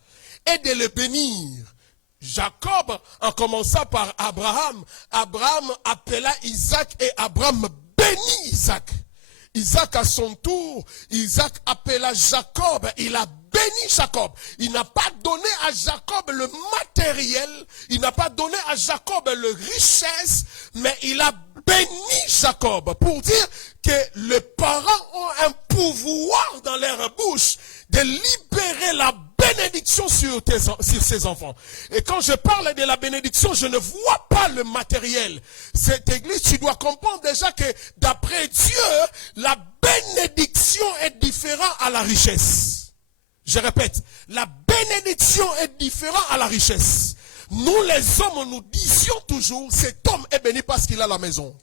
et de les bénir. Jacob, en commençant par Abraham, Abraham appela Isaac et Abraham bénit Isaac. Isaac à son tour, Isaac appela Jacob, il a béni Jacob. Il n'a pas donné à Jacob le matériel, il n'a pas donné à Jacob le richesse, mais il a béni Jacob pour dire que les parents ont un pouvoir dans leur bouche de libérer la bénédiction sur ses enfants. Et quand je parle de la bénédiction, je ne vois pas le matériel. Cette église, tu dois comprendre déjà que d'après Dieu, la bénédiction est différente à la richesse. Je répète, la bénédiction est différente à la richesse. Nous les hommes, nous disions toujours, cet homme est béni parce qu'il a la maison.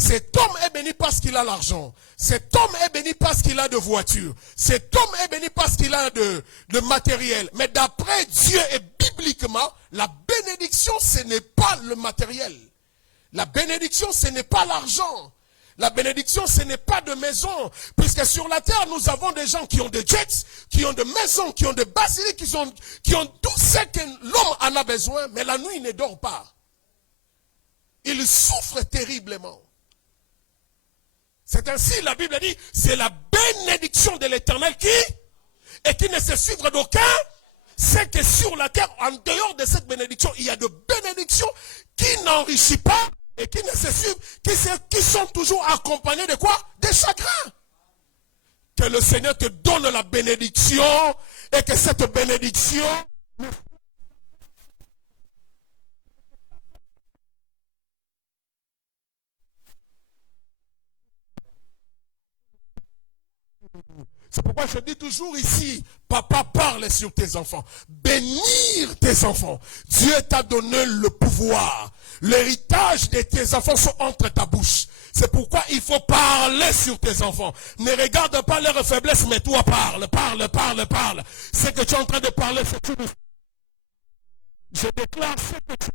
Cet homme est béni parce qu'il a l'argent. Cet homme est béni parce qu'il a de voitures. Cet homme est béni parce qu'il a de matériel. Mais d'après Dieu et bibliquement, la bénédiction, ce n'est pas le matériel. La bénédiction, ce n'est pas l'argent. La bénédiction, ce n'est pas de maison. Puisque sur la terre, nous avons des gens qui ont des jets, qui ont des maisons, qui ont des basiliques, qui ont tout ce que l'homme en a besoin. Mais la nuit, il ne dort pas. Il souffre terriblement. C'est ainsi, la Bible dit, c'est la bénédiction de l'Éternel qui ne se suivra d'aucun. C'est que sur la terre, en dehors de cette bénédiction, il y a de bénédictions qui n'enrichissent pas et qui ne se suivent, qui sont toujours accompagnées de quoi? Des chagrins. Que le Seigneur te donne la bénédiction et que cette bénédiction... C'est pourquoi je dis toujours ici, papa parle sur tes enfants. Bénir tes enfants. Dieu t'a donné le pouvoir. L'héritage de tes enfants sont entre ta bouche. C'est pourquoi il faut parler sur tes enfants. Ne regarde pas leurs faiblesses, mais toi parle. Ce que tu es en train de parler, c'est tout. Je déclare ce que tu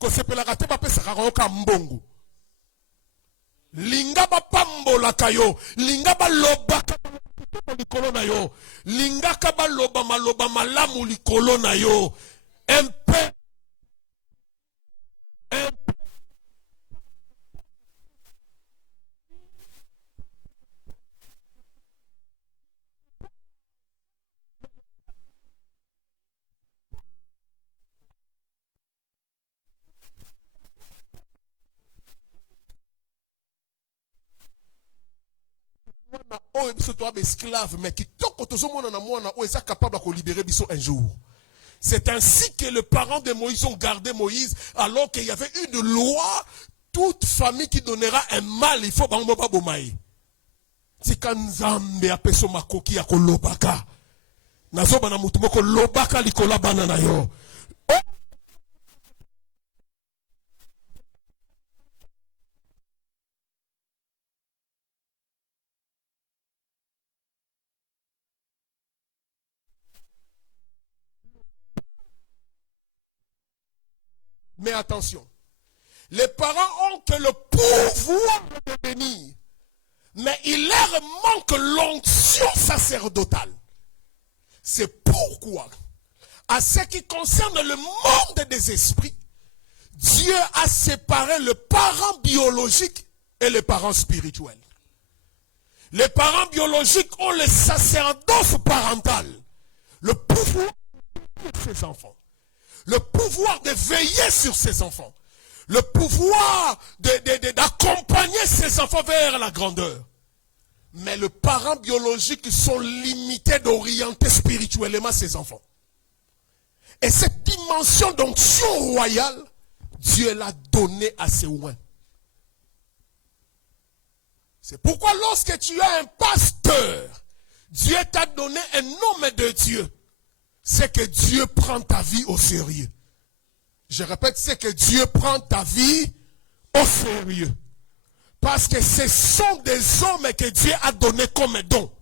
kosepelaka te bapesaka koyoka mbongo linga bapambolaka yo linga balobaka likolo na yo lingaka baloba maloba malamu likolo na yo un peu esclave, mais qui est capable de libérer un jour. C'est ainsi que les parents de Moïse ont gardé Moïse, alors qu'il y avait une loi, toute famille qui donnera un mal, il faut pas bomaï. Si kanzambe apeso makoki ya kolobaka, nazoba na mutu moko lobaka likola banana yo. Mais attention, les parents ont que le pouvoir de bénir, mais il leur manque l'onction sacerdotale. C'est pourquoi, à ce qui concerne le monde des esprits, Dieu a séparé le parent biologique et le parent spirituel. Les parents biologiques ont le sacerdoce parental, le pouvoir de ses enfants. Le pouvoir de veiller sur ses enfants. Le pouvoir d'accompagner ses enfants vers la grandeur. Mais les parents biologiques sont limités d'orienter spirituellement ses enfants. Et cette dimension d'onction royale, Dieu l'a donnée à ses oins. C'est pourquoi lorsque tu as un pasteur, Dieu t'a donné un homme de Dieu. C'est que Dieu prend ta vie au sérieux. Je répète, c'est que Dieu prend ta vie au sérieux. Parce que ce sont des hommes que Dieu a donnés comme don.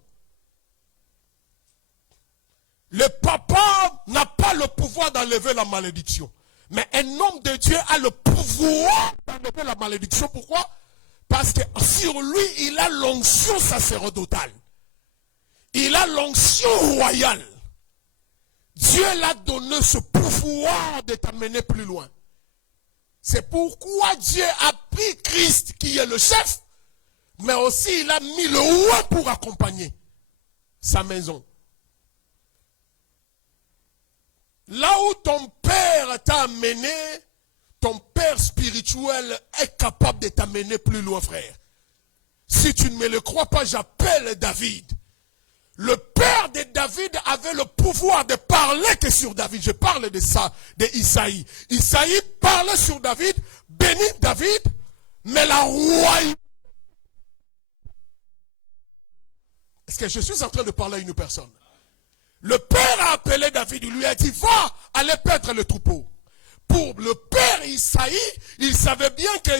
Le papa n'a pas le pouvoir d'enlever la malédiction. Mais un homme de Dieu a le pouvoir d'enlever la malédiction. Pourquoi? Parce que sur lui, il a l'onction sacerdotale. Il a l'onction royale. Dieu l'a donné ce pouvoir de t'amener plus loin. C'est pourquoi Dieu a pris Christ qui est le chef, mais aussi il a mis le roi pour accompagner sa maison. Là où ton père t'a amené, ton père spirituel est capable de t'amener plus loin, frère. Si tu ne me le crois pas, j'appelle David. Le père de David avait le pouvoir de parler que sur David. Je parle de ça, de Isaïe. Isaïe parlait sur David, bénit David, mais la royauté. Est-ce que je suis en train de parler à une personne? Le père a appelé David, il lui a dit, va, allez paître le troupeau. Pour le père Isaïe, il savait bien que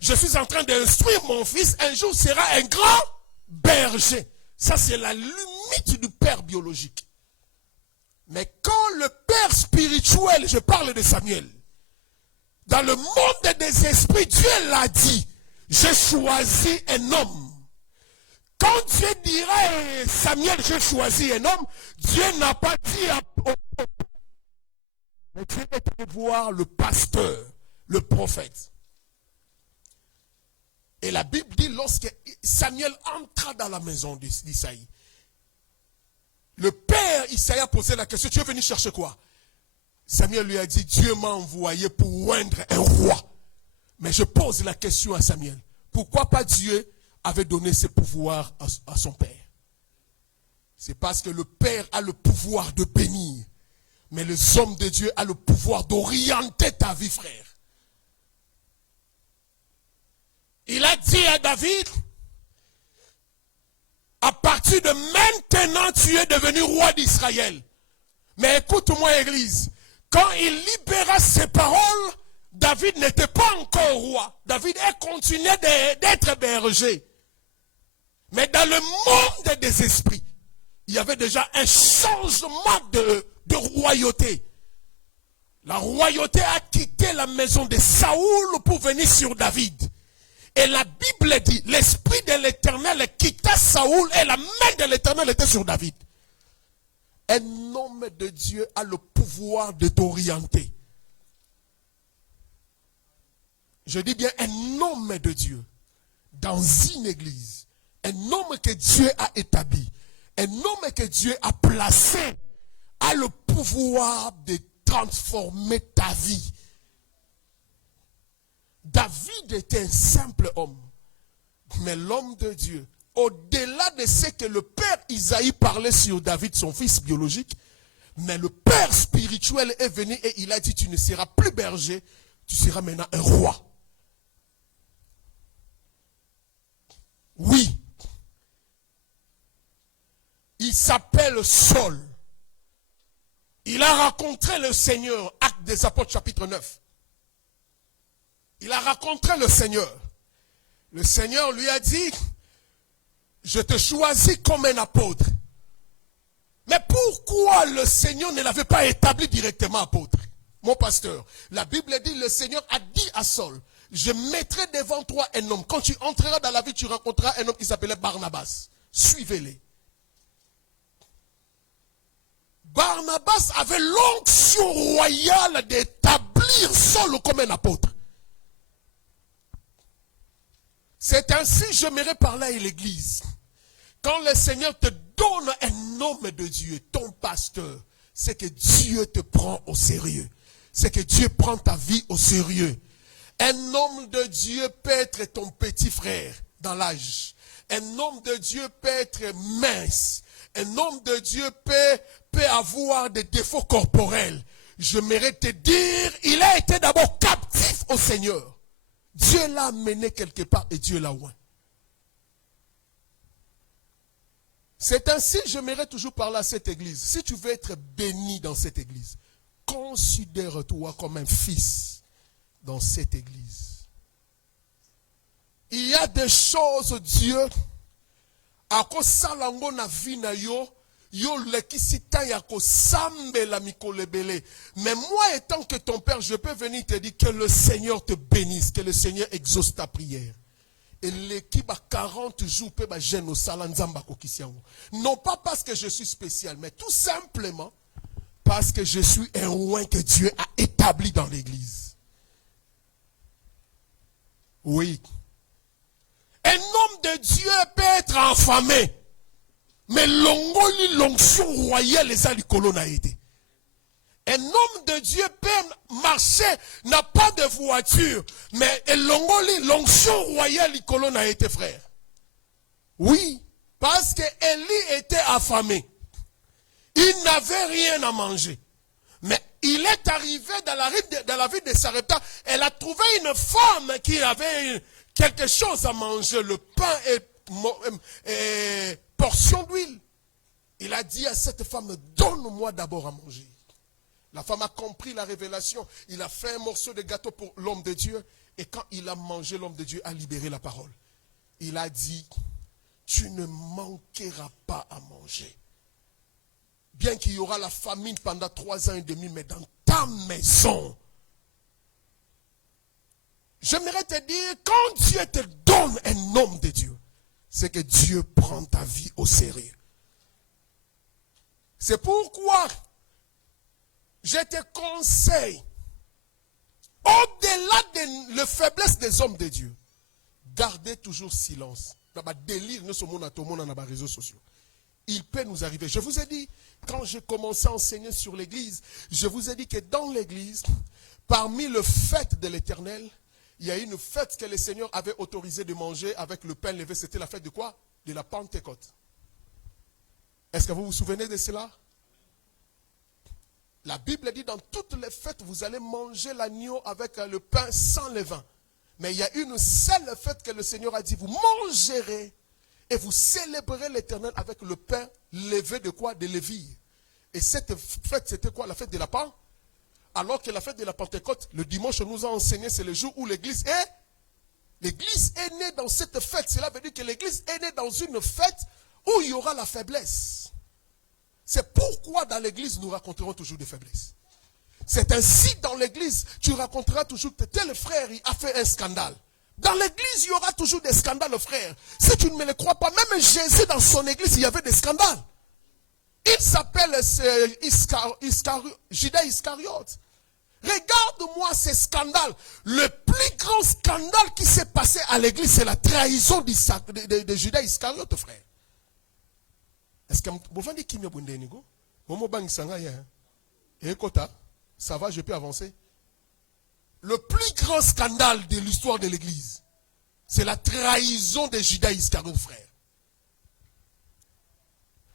je suis en train d'instruire mon fils, un jour sera un grand berger. Ça, c'est la limite du père biologique. Mais quand le père spirituel, je parle de Samuel, dans le monde des esprits, Dieu l'a dit, j'ai choisi un homme. Quand Dieu dirait, Samuel, j'ai choisi un homme, Dieu n'a pas dit à... Mais Dieu est allé voir le pasteur, le prophète. Et la Bible dit, lorsque Samuel entra dans la maison d'Isaïe, le père Isaïe a posé la question, tu es venu chercher quoi? Samuel lui a dit, Dieu m'a envoyé pour oindre un roi. Mais je pose la question à Samuel, pourquoi pas Dieu avait donné ses pouvoirs à son père? C'est parce que le père a le pouvoir de bénir. Mais les hommes de Dieu ont le pouvoir d'orienter ta vie, frère. Il a dit à David, à partir de maintenant, tu es devenu roi d'Israël. Mais écoute-moi, Église, quand il libéra ses paroles, David n'était pas encore roi. David a continué d'être berger. Mais dans le monde des esprits, il y avait déjà un changement de royauté. La royauté a quitté la maison de Saoul pour venir sur David. Et la Bible dit, l'esprit de l'Éternel quitta Saoul et la main de l'Éternel était sur David. Un homme de Dieu a le pouvoir de t'orienter. Je dis bien un homme de Dieu dans une église. Un homme que Dieu a établi. Un homme que Dieu a placé a le pouvoir de transformer ta vie. David était un simple homme. Mais l'homme de Dieu, au-delà de ce que le père Isaïe parlait sur David, son fils biologique, mais le père spirituel est venu et il a dit, tu ne seras plus berger, tu seras maintenant un roi. Oui. Il s'appelle Saul. Il a rencontré le Seigneur, Actes des Apôtres chapitre 9. Il a rencontré le Seigneur. Le Seigneur lui a dit, je te choisis comme un apôtre. Mais pourquoi le Seigneur ne l'avait pas établi directement apôtre? Mon pasteur, la Bible dit, le Seigneur a dit à Saul, je mettrai devant toi un homme. Quand tu entreras dans la vie, tu rencontreras un homme qui s'appelait Barnabas. Suivez-les. Barnabas avait l'onction royale d'établir Saul comme un apôtre. C'est ainsi que j'aimerais parler à l'église. Quand le Seigneur te donne un homme de Dieu, ton pasteur, c'est que Dieu te prend au sérieux. C'est que Dieu prend ta vie au sérieux. Un homme de Dieu peut être ton petit frère dans l'âge. Un homme de Dieu peut être mince. Un homme de Dieu peut avoir des défauts corporels. J'aimerais te dire, il a été d'abord captif au Seigneur. Dieu l'a amené quelque part et Dieu l'a oint. C'est ainsi que j'aimerais toujours parler à cette église. Si tu veux être béni dans cette église, considère-toi comme un fils dans cette église. Il y a des choses, Dieu, à cause salango na vie na yo, yo lekisita ya ko sambe la mikolebele. Mais moi, étant que ton père, je peux venir te dire que le Seigneur te bénisse, que le Seigneur exauce ta prière. Et l'équipe a 40 jours peut ba gêne au salanzamba kokisiango. Non pas parce que je suis spécial, mais tout simplement parce que je suis un oint que Dieu a établi dans l'église. Oui. Un homme de Dieu peut être affamé. Mais l'ongoli, l'onction royale, les alikolo n'a été. Un homme de Dieu peut marcher, n'a pas de voiture. Mais l'ongoli, l'onction royale, l'icolo n'a été, frère. Oui, parce que Élie était affamé. Il n'avait rien à manger. Mais il est arrivé dans la ville de Sarepta. Elle a trouvé une femme qui avait quelque chose à manger. Le pain est portion d'huile. Il a dit à cette femme, donne-moi d'abord à manger. La femme a compris la révélation. Il a fait un morceau de gâteau pour l'homme de Dieu. Et quand il a mangé, l'homme de Dieu a libéré la parole. Il a dit, tu ne manqueras pas à manger. Bien qu'il y aura la famine pendant 3 ans et demi, mais dans ta maison. J'aimerais te dire, quand Dieu te donne un homme de Dieu, c'est que Dieu prend ta vie au sérieux. C'est pourquoi je te conseille, au-delà de la faiblesse des hommes de Dieu, gardez toujours silence. Délire nous sommes dans les réseaux sociaux. Il peut nous arriver. Je vous ai dit, quand j'ai commencé à enseigner sur l'église, je vous ai dit que dans l'église, parmi les fêtes de l'éternel, il y a une fête que le Seigneur avait autorisé de manger avec le pain levé. C'était la fête de quoi? De la Pentecôte. Est-ce que vous vous souvenez de cela? La Bible dit dans toutes les fêtes, vous allez manger l'agneau avec le pain sans levain. Mais il y a une seule fête que le Seigneur a dit, vous mangerez et vous célébrerez l'éternel avec le pain levé de quoi? De lévire. Et cette fête, c'était quoi? La fête de la Pentecôte. Alors que la fête de la Pentecôte, le dimanche, on nous a enseigné, c'est le jour où l'église est. L'église est née dans cette fête. Cela veut dire que l'église est née dans une fête où il y aura la faiblesse. C'est pourquoi dans l'église, nous raconterons toujours des faiblesses. C'est ainsi dans l'église, tu raconteras toujours que tel frère il a fait un scandale. Dans l'église, il y aura toujours des scandales, frère. Si tu ne me le crois pas, même Jésus dans son église, il y avait des scandales. Il s'appelle Judas Iscariote. Regarde-moi ces scandales. Le plus grand scandale qui s'est passé à l'église, c'est la trahison de Judas Iscariote, frère. Est-ce que vous dites qu'il y a un dénigo? Ça va, je peux avancer. Le plus grand scandale de l'histoire de l'église, c'est la trahison de Judas Iscariote, frère.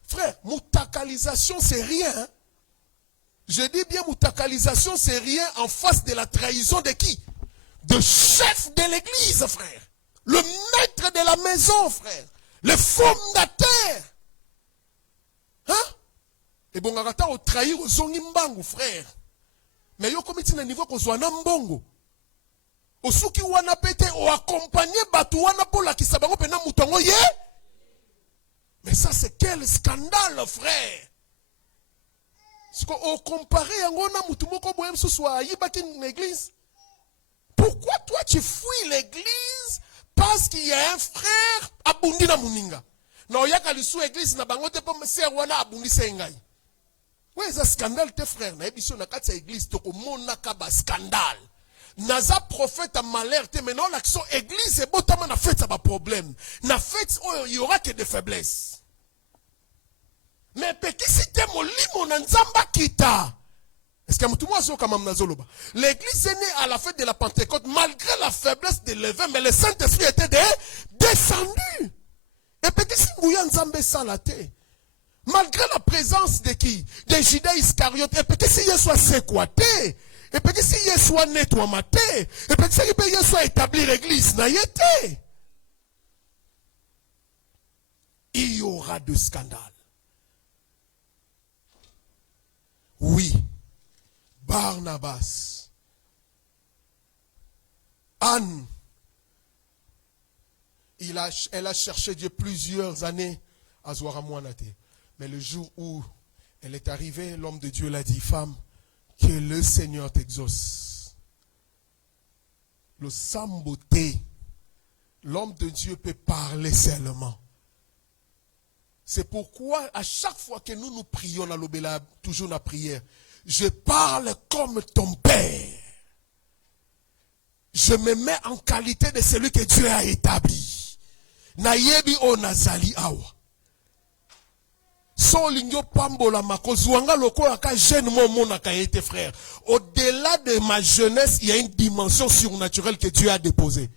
Frère, moutakalisation, c'est rien. Hein? Je dis bien moutakalisation, c'est rien en face de la trahison de qui? De chef de l'église, frère. Le maître de la maison, frère. Le fondateur. Hein? Et bon, on a trahi au zongimbangu, frère. Mais yo comme un niveau qu'on soit nambongo. Au souki wana pete, o accompagné batu wana pola qui sabango pena moutongo ye. Mais ça, c'est quel scandale, frère. Parce qu'on compare à l'église. Pourquoi toi tu fuis l'église? Parce qu'il y a un frère abundi na muninga. Non, il y a qu'à l'église l'église na bangote pour me ser wana abundi sengai. Oui, c'est un scandale, tes frères. Na émission na kati église toko monaka ba scandale. Naza prophète a malheur, mais non, l'action église, c'est beau, na fait ça ba problème. Na fait, il y aura que des faiblesses. Mais petit si t'es mon limo nanzamba kita. Est-ce que l'église est née à la fête de la Pentecôte malgré la faiblesse de levain, mais le Saint-Esprit était descendu. Et petit si Mouya Nzambe salaté. Malgré la présence de qui? De Judas Iscariote. Et petit si il soit séquaté. Et petit si il soit nettoyé. Et petit si il soit établi l'église. Il y aura de scandales. Oui, Barnabas, Anne, elle a cherché Dieu plusieurs années à Zouaramouanate. Mais le jour où elle est arrivée, l'homme de Dieu l'a dit, femme, que le Seigneur t'exauce. Le samboté, l'homme de Dieu peut parler seulement. C'est pourquoi à chaque fois que nous prions à l'obéla, toujours la prière, je parle comme ton Père. Je me mets en qualité de celui que Dieu a établi. Nayebi o nazali awa. So lingyo pambola makozwanga loko aka jeune mon kayete frère. Au-delà de ma jeunesse, il y a une dimension surnaturelle que Dieu a déposée.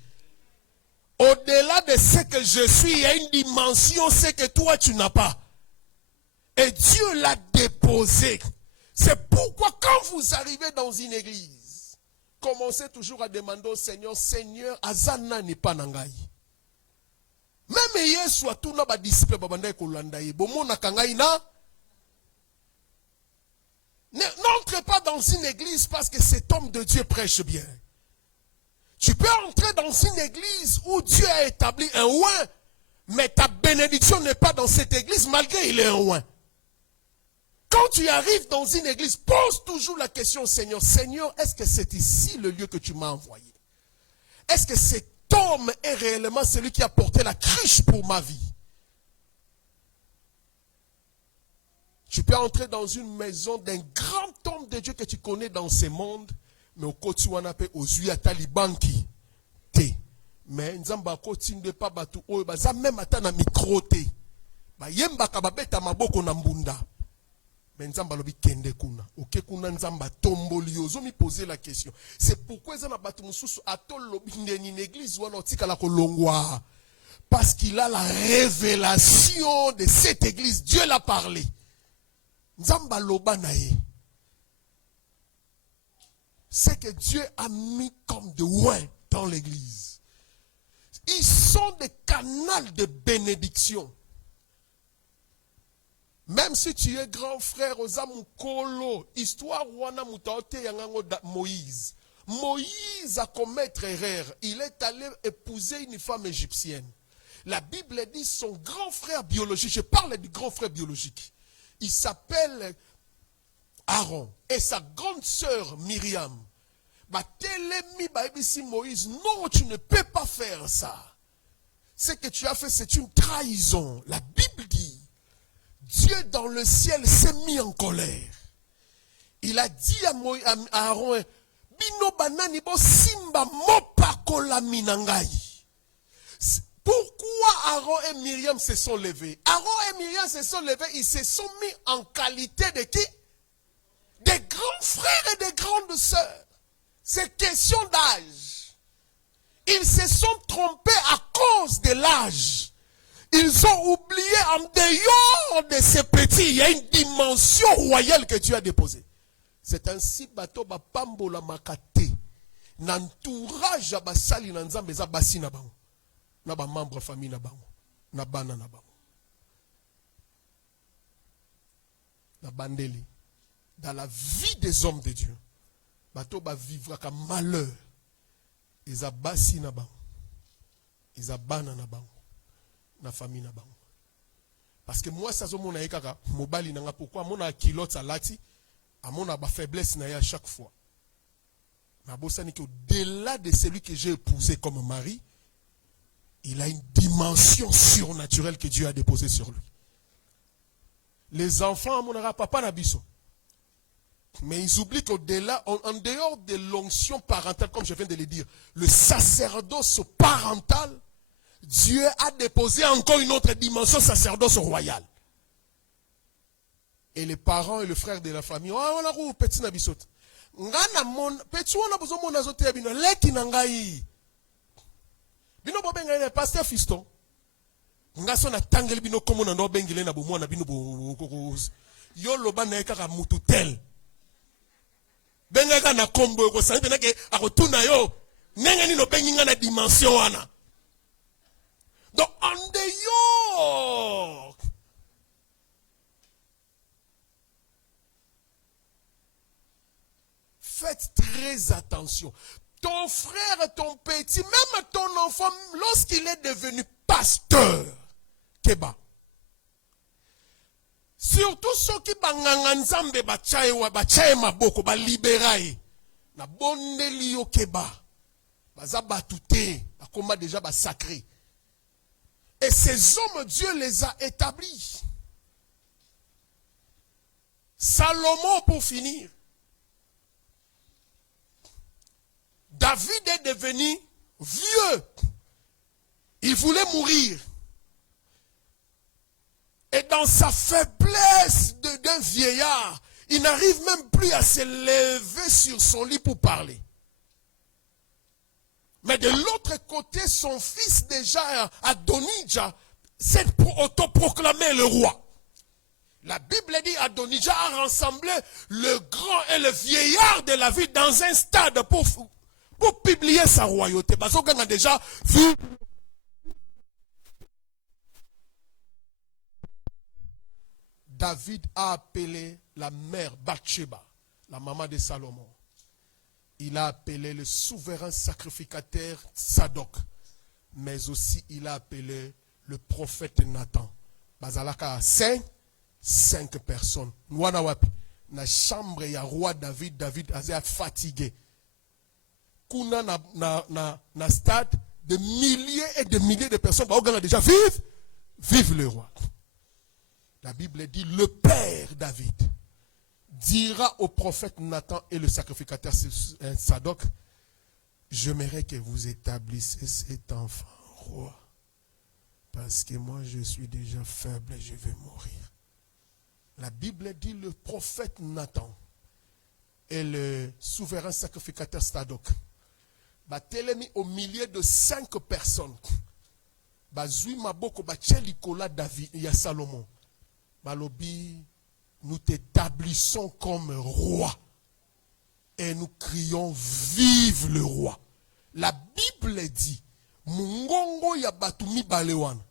Au-delà de ce que je suis, il y a une dimension, c'est que toi tu n'as pas. Et Dieu l'a déposé. C'est pourquoi quand vous arrivez dans une église, commencez toujours à demander au Seigneur, Seigneur, Azana n'est pas nangai. Même Yesu a tout na disciple babanda kolanda ye. Bomona kangaina. N'entre pas dans une église parce que cet homme de Dieu prêche bien. Tu peux entrer dans une église où Dieu a établi un oint, mais ta bénédiction n'est pas dans cette église malgré il est un oint. Quand tu arrives dans une église, pose toujours la question, Seigneur, est-ce que c'est ici le lieu que tu m'as envoyé? Est-ce que cet homme est réellement celui qui a porté la cruche pour ma vie? Tu peux entrer dans une maison d'un grand homme de Dieu que tu connais dans ce monde, mais au côté où on appelle aux yeux talibanki té. Mais nzamba côté ne pas batu o baza même ata na micro té. Ba yemba kababeta maboko na mbunda. Mais nzamba lobi kende kuna. Oke kuna nzamba tomboli ozo mi poser la question. C'est pourquoi ça na batu mususu atol lobi ndeni église wana otika la kolongwa. Parce qu'il a la révélation de cette église. Dieu l'a parlé. Nzamba loba nae. C'est que Dieu a mis comme de oint dans l'église. Ils sont des canaux de bénédiction. Même si tu es grand frère aux Amukolo, histoire wana mutaote yangango Moïse. Moïse a commettre erreur. Il est allé épouser une femme égyptienne. La Bible dit son grand frère biologique. Je parle du grand frère biologique. Il s'appelle Aaron et sa grande sœur Myriam. Moïse, non, tu ne peux pas faire ça. Ce que tu as fait, c'est une trahison. La Bible dit, Dieu dans le ciel s'est mis en colère. Il a dit à Aaron, Bino banani bo simba mopa kola minangai. Pourquoi Aaron et Myriam se sont levés? Aaron et Myriam se sont levés, ils se sont mis en qualité de qui? Des grands frères et des grandes sœurs. C'est question d'âge. Ils se sont trompés à cause de l'âge. Ils ont oublié en dehors de ces petits, il y a une dimension royale que Dieu a déposée. C'est ainsi bateau ba pambola makate. N'entourage à basali nanzambe za basi na bango. Na ba membre famille na bango. Na bana na bango. Na bandeli. Dans la vie des hommes de Dieu. Bateau ba vivre comme malheur. Ils a basi na bango. Ils a bana na bango. Na famille na bango. Parce que moi ça zo mona ekaka mobali nanga pourquoi mona kilote salati à mon ba faiblesse na à chaque fois. Ma bossani que au-delà de celui que j'ai épousé comme mari, il a une dimension surnaturelle que Dieu a déposée sur lui. Les enfants, mon papa n'abisso. Mais ils oublient qu'au-delà, en dehors de l'onction parentale, comme je viens de le dire, le sacerdoce parental, Dieu a déposé encore une autre dimension sacerdoce royal. Et les parents et le frère de la famille, oh, on a où petit n'abissot. Ngana mon petit on a besoin mon azote bino leki nangai. Bino bobenga ne pasteur fiston. Ngaso na tangeli bino komo na ndo bengile na bomwana bino bo yo loba na ekaka mutu tel. Benga na kombo ko sa bina ke akotuna yo. Nenge ni no benginga na dimension wana. Donc en dehors faites très attention. Ton frère, ton petit, même ton enfant, lorsqu'il est devenu pasteur, Keba. Surtout ceux qui banganga nzambe bachaye maboko ba libéraye. Na bonne liyo Keba. Baza batute, bakoma déjà ba sacré. Et ces hommes, Dieu les a établis. Salomon pour finir. David est devenu vieux. Il voulait mourir. Et dans sa faiblesse d'un vieillard, il n'arrive même plus à se lever sur son lit pour parler. Mais de l'autre côté, son fils déjà, Adonijah, s'est autoproclamé le roi. La Bible dit Adonijah a rassemblé le grand et le vieillard de la ville dans un stade pour publier sa royauté. Parce qu'on a déjà vu David a appelé la mère Bathsheba, la maman de Salomon. Il a appelé le souverain sacrificateur Sadok, mais aussi il a appelé le prophète Nathan. Bazalaka cinq personnes. Nwana wapi na chambre ya roi David a fatigué. Kuna na stade de milliers et de milliers de personnes déjà vive le roi. La Bible dit le père David dira au prophète Nathan et le sacrificateur Sadok, j'aimerais que vous établissez cet enfant roi, parce que moi je suis déjà faible et je vais mourir. La Bible dit le prophète Nathan et le souverain sacrificateur Sadok batelemi au milieu de 5 personnes. Bazui maboko bachelikola David ya Salomon. Balobi, nous t'établissons comme roi et nous crions vive le roi. La Bible dit mungongo ya batumi balewana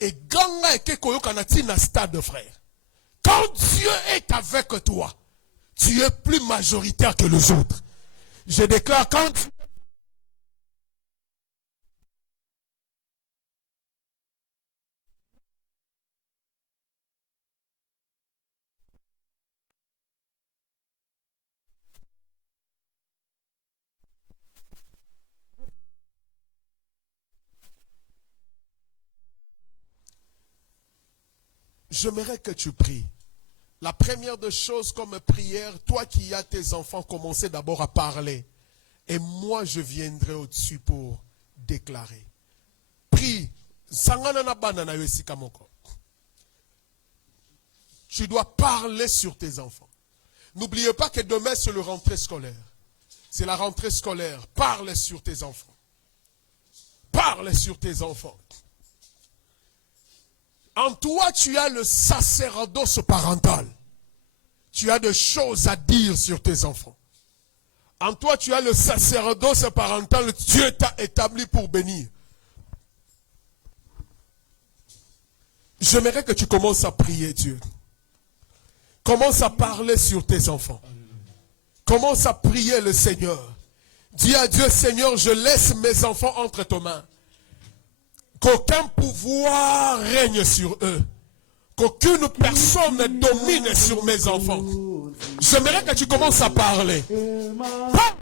et ganga eke koyokanati na stade frère. Quand Dieu est avec toi, tu es plus majoritaire que les autres. Je déclare quand j'aimerais que tu pries. La première des choses comme prière, toi qui as tes enfants, commencez d'abord à parler. Et moi, je viendrai au-dessus pour déclarer. Prie. Tu dois parler sur tes enfants. N'oubliez pas que demain, c'est la rentrée scolaire. C'est la rentrée scolaire. Parle sur tes enfants. Parle sur tes enfants. En toi, tu as le sacerdoce parental. Tu as des choses à dire sur tes enfants. En toi, tu as le sacerdoce parental. Dieu t'a établi pour bénir. J'aimerais que tu commences à prier Dieu. Commence à parler sur tes enfants. Commence à prier le Seigneur. Dis à Dieu, Seigneur, je laisse mes enfants entre tes mains. Qu'aucun pouvoir règne sur eux. Qu'aucune personne ne domine sur mes enfants. J'aimerais que tu commences à parler. Parle.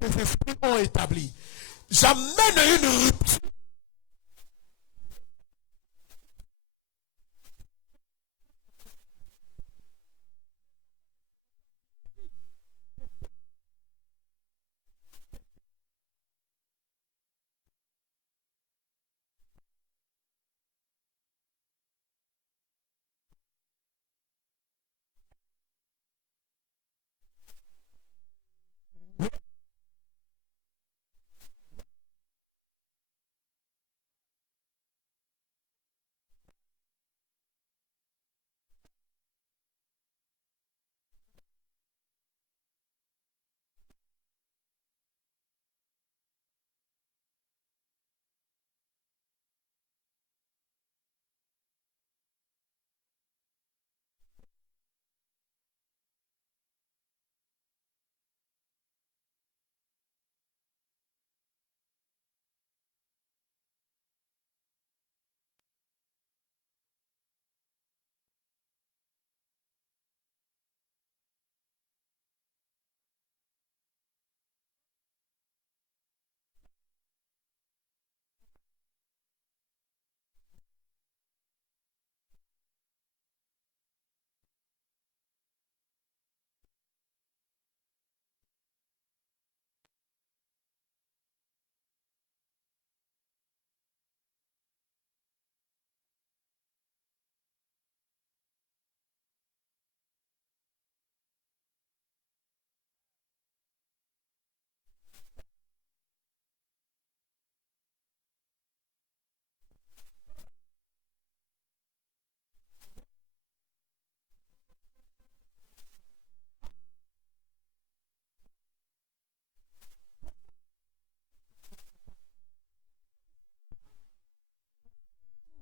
Les esprits ont établi. J'amène une rupture.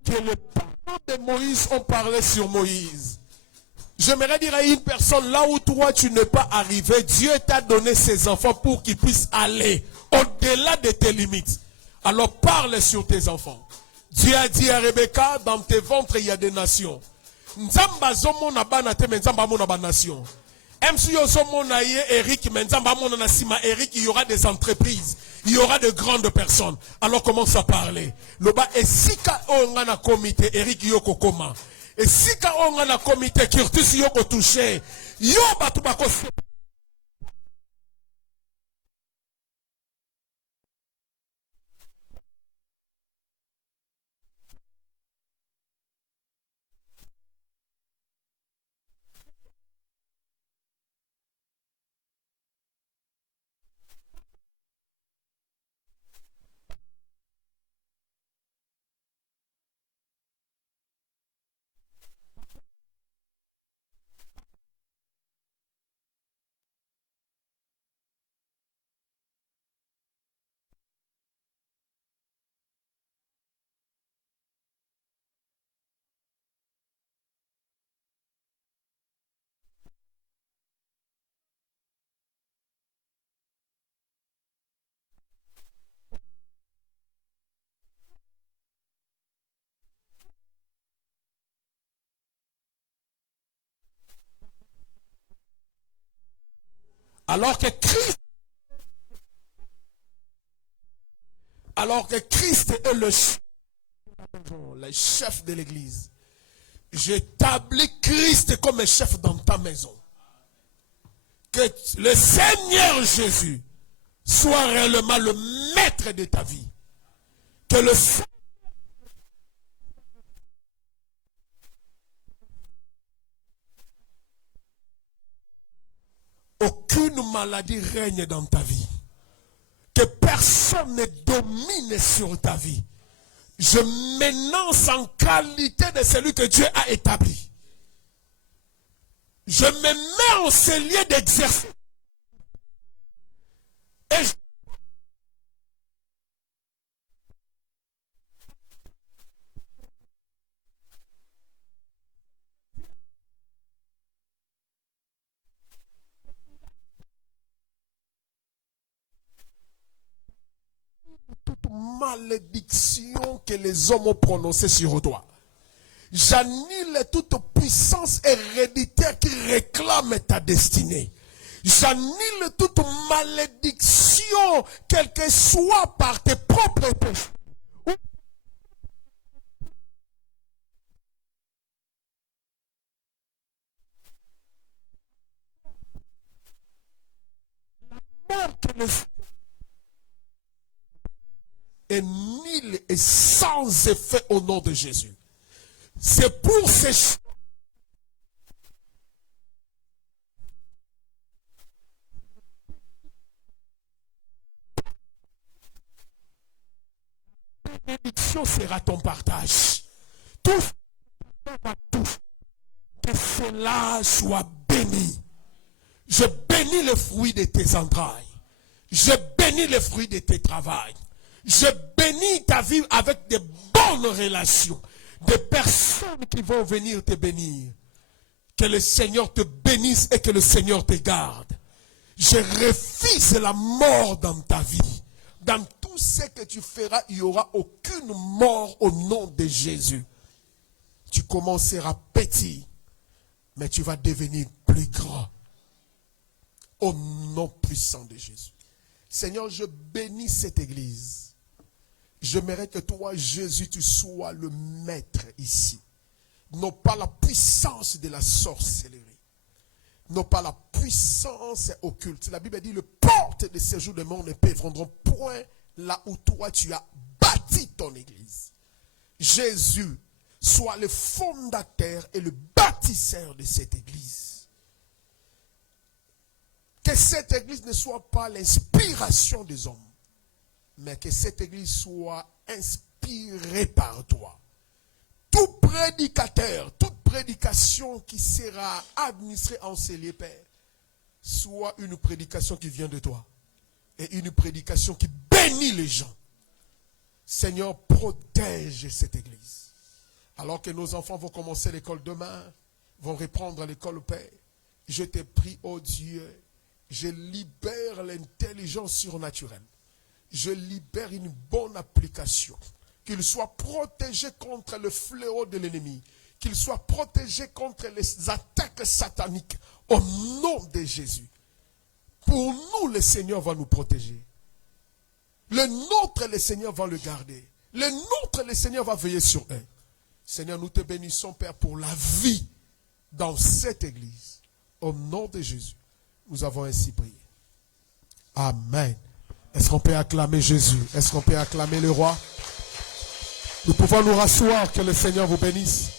Que les parents de Moïse ont parlé sur Moïse. J'aimerais dire à une personne, là où toi tu n'es pas arrivé, Dieu t'a donné ses enfants pour qu'ils puissent aller au-delà de tes limites. Alors parle sur tes enfants. Dieu a dit à Rebecca, dans tes ventres il y a des nations. Nzamba zomo na bana te nzamba mo na ba nation. MC zomo na ye Eric mais nzamba mo na sima Eric, il y aura des entreprises, il y aura de grandes personnes. Alors commence à parler. Loba esika onga na comité Eric yoko koma. Esika onga na comité Curtis yoko touché. Yo batu bako. Alors que Christ est le chef de l'église. J'établis Christ comme chef dans ta maison. Que le Seigneur Jésus soit réellement le maître de ta vie. Que le aucune maladie règne dans ta vie. Que personne ne domine sur ta vie. Je m'énonce en qualité de celui que Dieu a établi. Je me mets en ce lieu d'exercice. Et toute malédiction que les hommes ont prononcée sur toi. J'annule toute puissance héréditaire qui réclame ta destinée. J'annule toute malédiction, quelle que soit par tes propres péchés. Est nul et sans effet au nom de Jésus. C'est pour ces bénédiction sera ton partage. Tout que cela soit béni. Je bénis le fruit de tes entrailles. Je bénis le fruit de tes travails. Je bénis ta vie avec de bonnes relations. Des personnes qui vont venir te bénir. Que le Seigneur te bénisse et que le Seigneur te garde. Je refuse la mort dans ta vie. Dans tout ce que tu feras, il n'y aura aucune mort au nom de Jésus. Tu commenceras petit, mais tu vas devenir plus grand. Au nom puissant de Jésus. Seigneur, je bénis cette église. J'aimerais que toi, Jésus, tu sois le maître ici. Non pas la puissance de la sorcellerie. Non pas la puissance occulte. La Bible dit, le porte de séjour de mon épée ne prendront point là où toi tu as bâti ton église. Jésus, sois le fondateur et le bâtisseur de cette église. Que cette église ne soit pas l'inspiration des hommes, mais que cette église soit inspirée par toi. Tout prédicateur, toute prédication qui sera administrée, enseignée, Père, soit une prédication qui vient de toi. Et une prédication qui bénit les gens. Seigneur, protège cette église. Alors que nos enfants vont commencer l'école demain, vont reprendre l'école, Père, je te prie, oh Dieu, je libère l'intelligence surnaturelle. Je libère une bonne application. Qu'il soit protégé contre le fléau de l'ennemi. Qu'il soit protégé contre les attaques sataniques. Au nom de Jésus. Pour nous, le Seigneur va nous protéger. Le nôtre, le Seigneur va le garder. Le nôtre, le Seigneur va veiller sur eux. Seigneur, nous te bénissons, Père, pour la vie dans cette église. Au nom de Jésus. Nous avons ainsi prié. Amen. Est-ce qu'on peut acclamer Jésus? Est-ce qu'on peut acclamer le roi? Nous pouvons nous rasseoir, que le Seigneur vous bénisse.